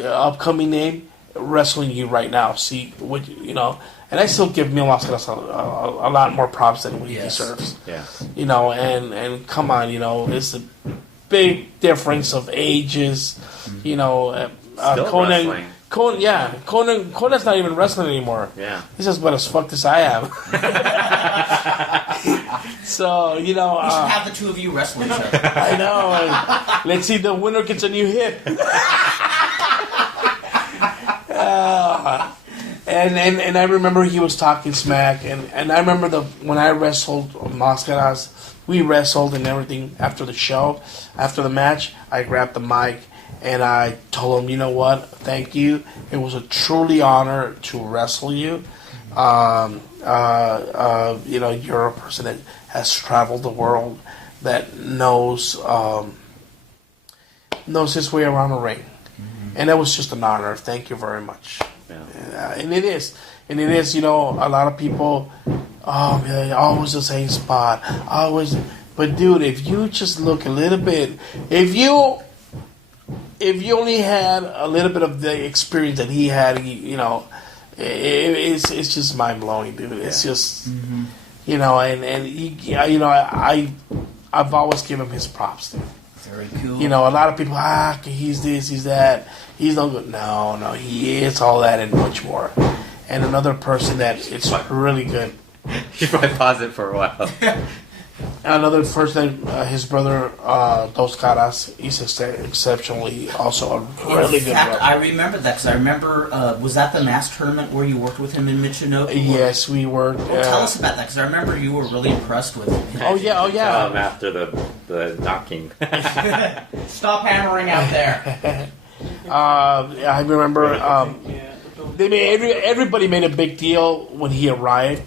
upcoming name, wrestling you right now. See what you know, and I still give Mil Máscaras a lot more props than what he deserves. Yeah, you know, and come on, you know, it's a big difference of ages. You know, Conan's not even wrestling anymore. Yeah, he's just about as fucked as I am. So you know, we should have the two of you wrestle each other. I know. Let's see, the winner gets a new hip. And I remember he was talking smack, and I remember when I wrestled Máscaras, we wrestled and everything after the show, after the match, I grabbed the mic and I told him, you know what, thank you. It was a truly honor to wrestle you. You know, you're a person that has traveled the world, that knows his way around the ring. And it was just an honor. Thank you very much. Yeah. And it is, you know, a lot of people, oh man, always the same spot, always. But dude, if you just look a little bit, if you only had a little bit of the experience that he had, you know, it's just mind blowing, dude. It's just, you know, and you know, I've always given him his props, dude. Very cool. You know, a lot of people, he's this, he's that, he's no good. No, he is all that and much more. And another person that it's really good. You probably pause it for a while. Another person, his brother, Dos Caras, he's exceptionally also a really good brother. I remember that because I remember, was that the mass tournament where you worked with him in Michinoku? Yes, we were. Tell us about that because I remember you were really impressed with him. Oh yeah. After the knocking. Stop hammering out there. I remember everybody made a big deal when he arrived.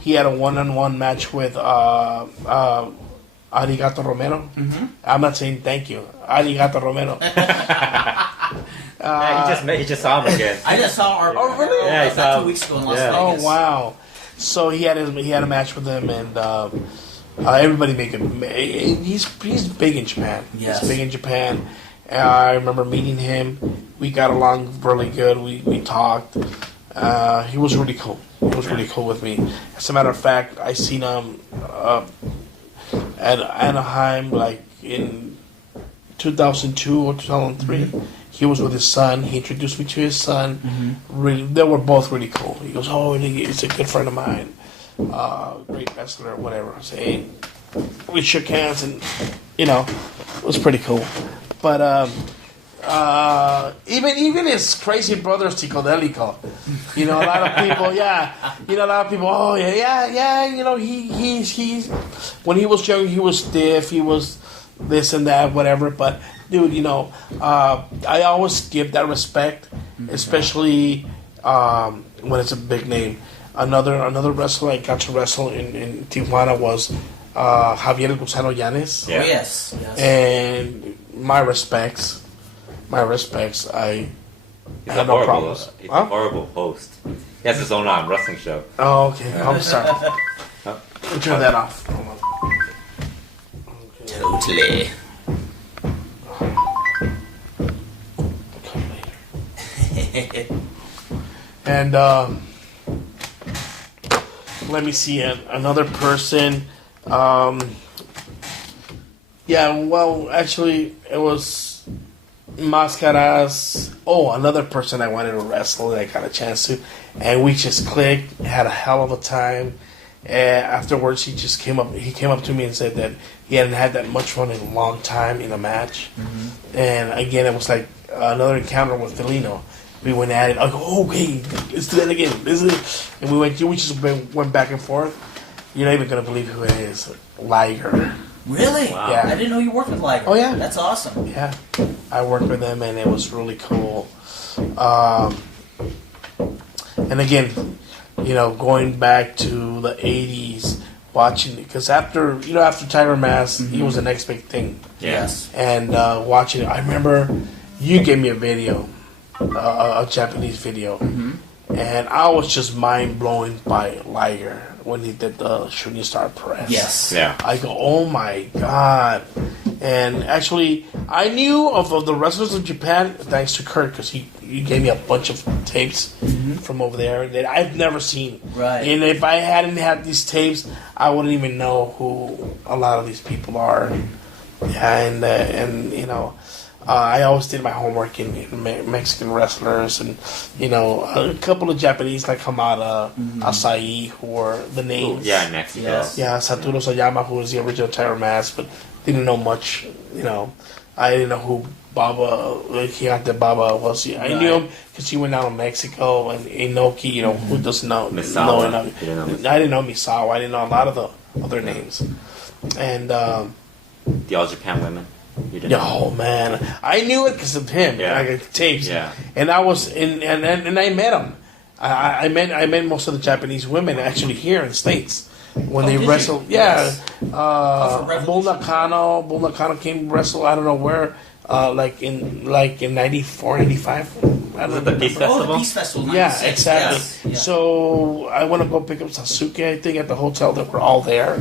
He had a one-on-one match with Arigato Romero. I'm not saying thank you, Arigato Romero. He just saw him again. I just saw our. Oh really? Yeah, he saw 2 weeks ago in Las Oh Vegas. wow! So he had a match with him, and everybody make him. He's big in Japan. Yes. He's big in Japan. I remember meeting him. We got along really good. We talked. He was really cool. He was really cool with me. As a matter of fact, I seen him at Anaheim like in 2002 or 2003. He was with his son. He introduced me to his son. Really, they were both really cool. He goes, "Oh, he's a good friend of mine. Great wrestler, whatever." So, hey, we shook hands, and you know, it was pretty cool. But even his crazy brother Psicodelico, you know, a lot of people, oh yeah, you know, he's when he was young, he was stiff, he was this and that, whatever. But dude, you know, I always give that respect, especially when it's a big name. Another wrestler I got to wrestle in Tijuana was Javier Gusano Llanes. Yeah. Oh, yes. And my respects. I He's had no problems. He's a horrible host. He has his own wrestling show. Oh, okay. I'm sorry. Turn that off. Hold on. Okay. Totally. And let me see another person. Yeah, well, actually, it was Mascaras. Oh, another person I wanted to wrestle that I got a chance to, and we just clicked. Had a hell of a time. And afterwards, he came up to me and said that he hadn't had that much fun in a long time in a match. Mm-hmm. And again, it was like another encounter with Felino. We went at it. I go, oh, okay, let's do that again. And we just went back and forth. You're not even gonna believe who it is, Liger. Really? Wow. Yeah. I didn't know you worked with Liger. Oh, yeah. That's awesome. Yeah, I worked with him, and it was really cool. And again, going back to the '80s, watching, because after Tiger Mask, he was the next big thing. Yes. And watching it, I remember you gave me a video, a Japanese video, and I was just mind blown by Liger when he did the shooting star press. Yes. Yeah. I go, oh my god! And actually, I knew of the wrestlers of Japan thanks to Kurt, because he gave me a bunch of tapes from over there that I've never seen. Right. And if I hadn't had these tapes, I wouldn't even know who a lot of these people are. Yeah, and I always did my homework in Mexican wrestlers, and a couple of Japanese like Hamada, Asai, who were the names. Yeah, in Mexico. Yes. Yeah, Satoru Sayama, who was the original Tiger Mask, but didn't know much. I didn't know who Gigante Baba was. I knew him because he went out to Mexico, and Inoki. Who doesn't know? Misawa. I didn't know Misawa. I didn't know a lot of the other names, and The All Japan Women. You didn't know. oh man, I knew it because of him. Yeah. I got tapes. Yeah. And I was and I met him. I met most of the Japanese women actually here in the States when they did wrestled. you? Yeah, Yes. Bull Nakano came wrestle. I don't know where. Like in 94, 95. I Was it don't the remember. Peace Festival? Oh, the Peace Festival. Yeah, 96. exactly. Yes. Yeah. So I want to go pick up Sasuke, I think, at the hotel that we're all there.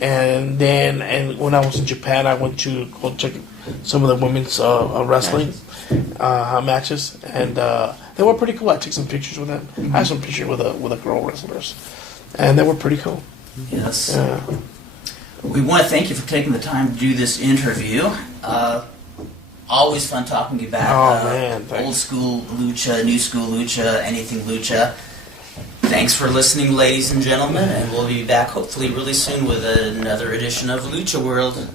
And then, when I was in Japan, I went to go check some of the women's wrestling matches, and they were pretty cool. I took some pictures with them. I have some pictures with the girl wrestlers, and they were pretty cool. Yes. Yeah. We want to thank you for taking the time to do this interview. Always fun talking to you about Oh, man, thanks. old school lucha, new school lucha, anything lucha. Thanks for listening, ladies and gentlemen, and we'll be back hopefully really soon with another edition of Lucha World.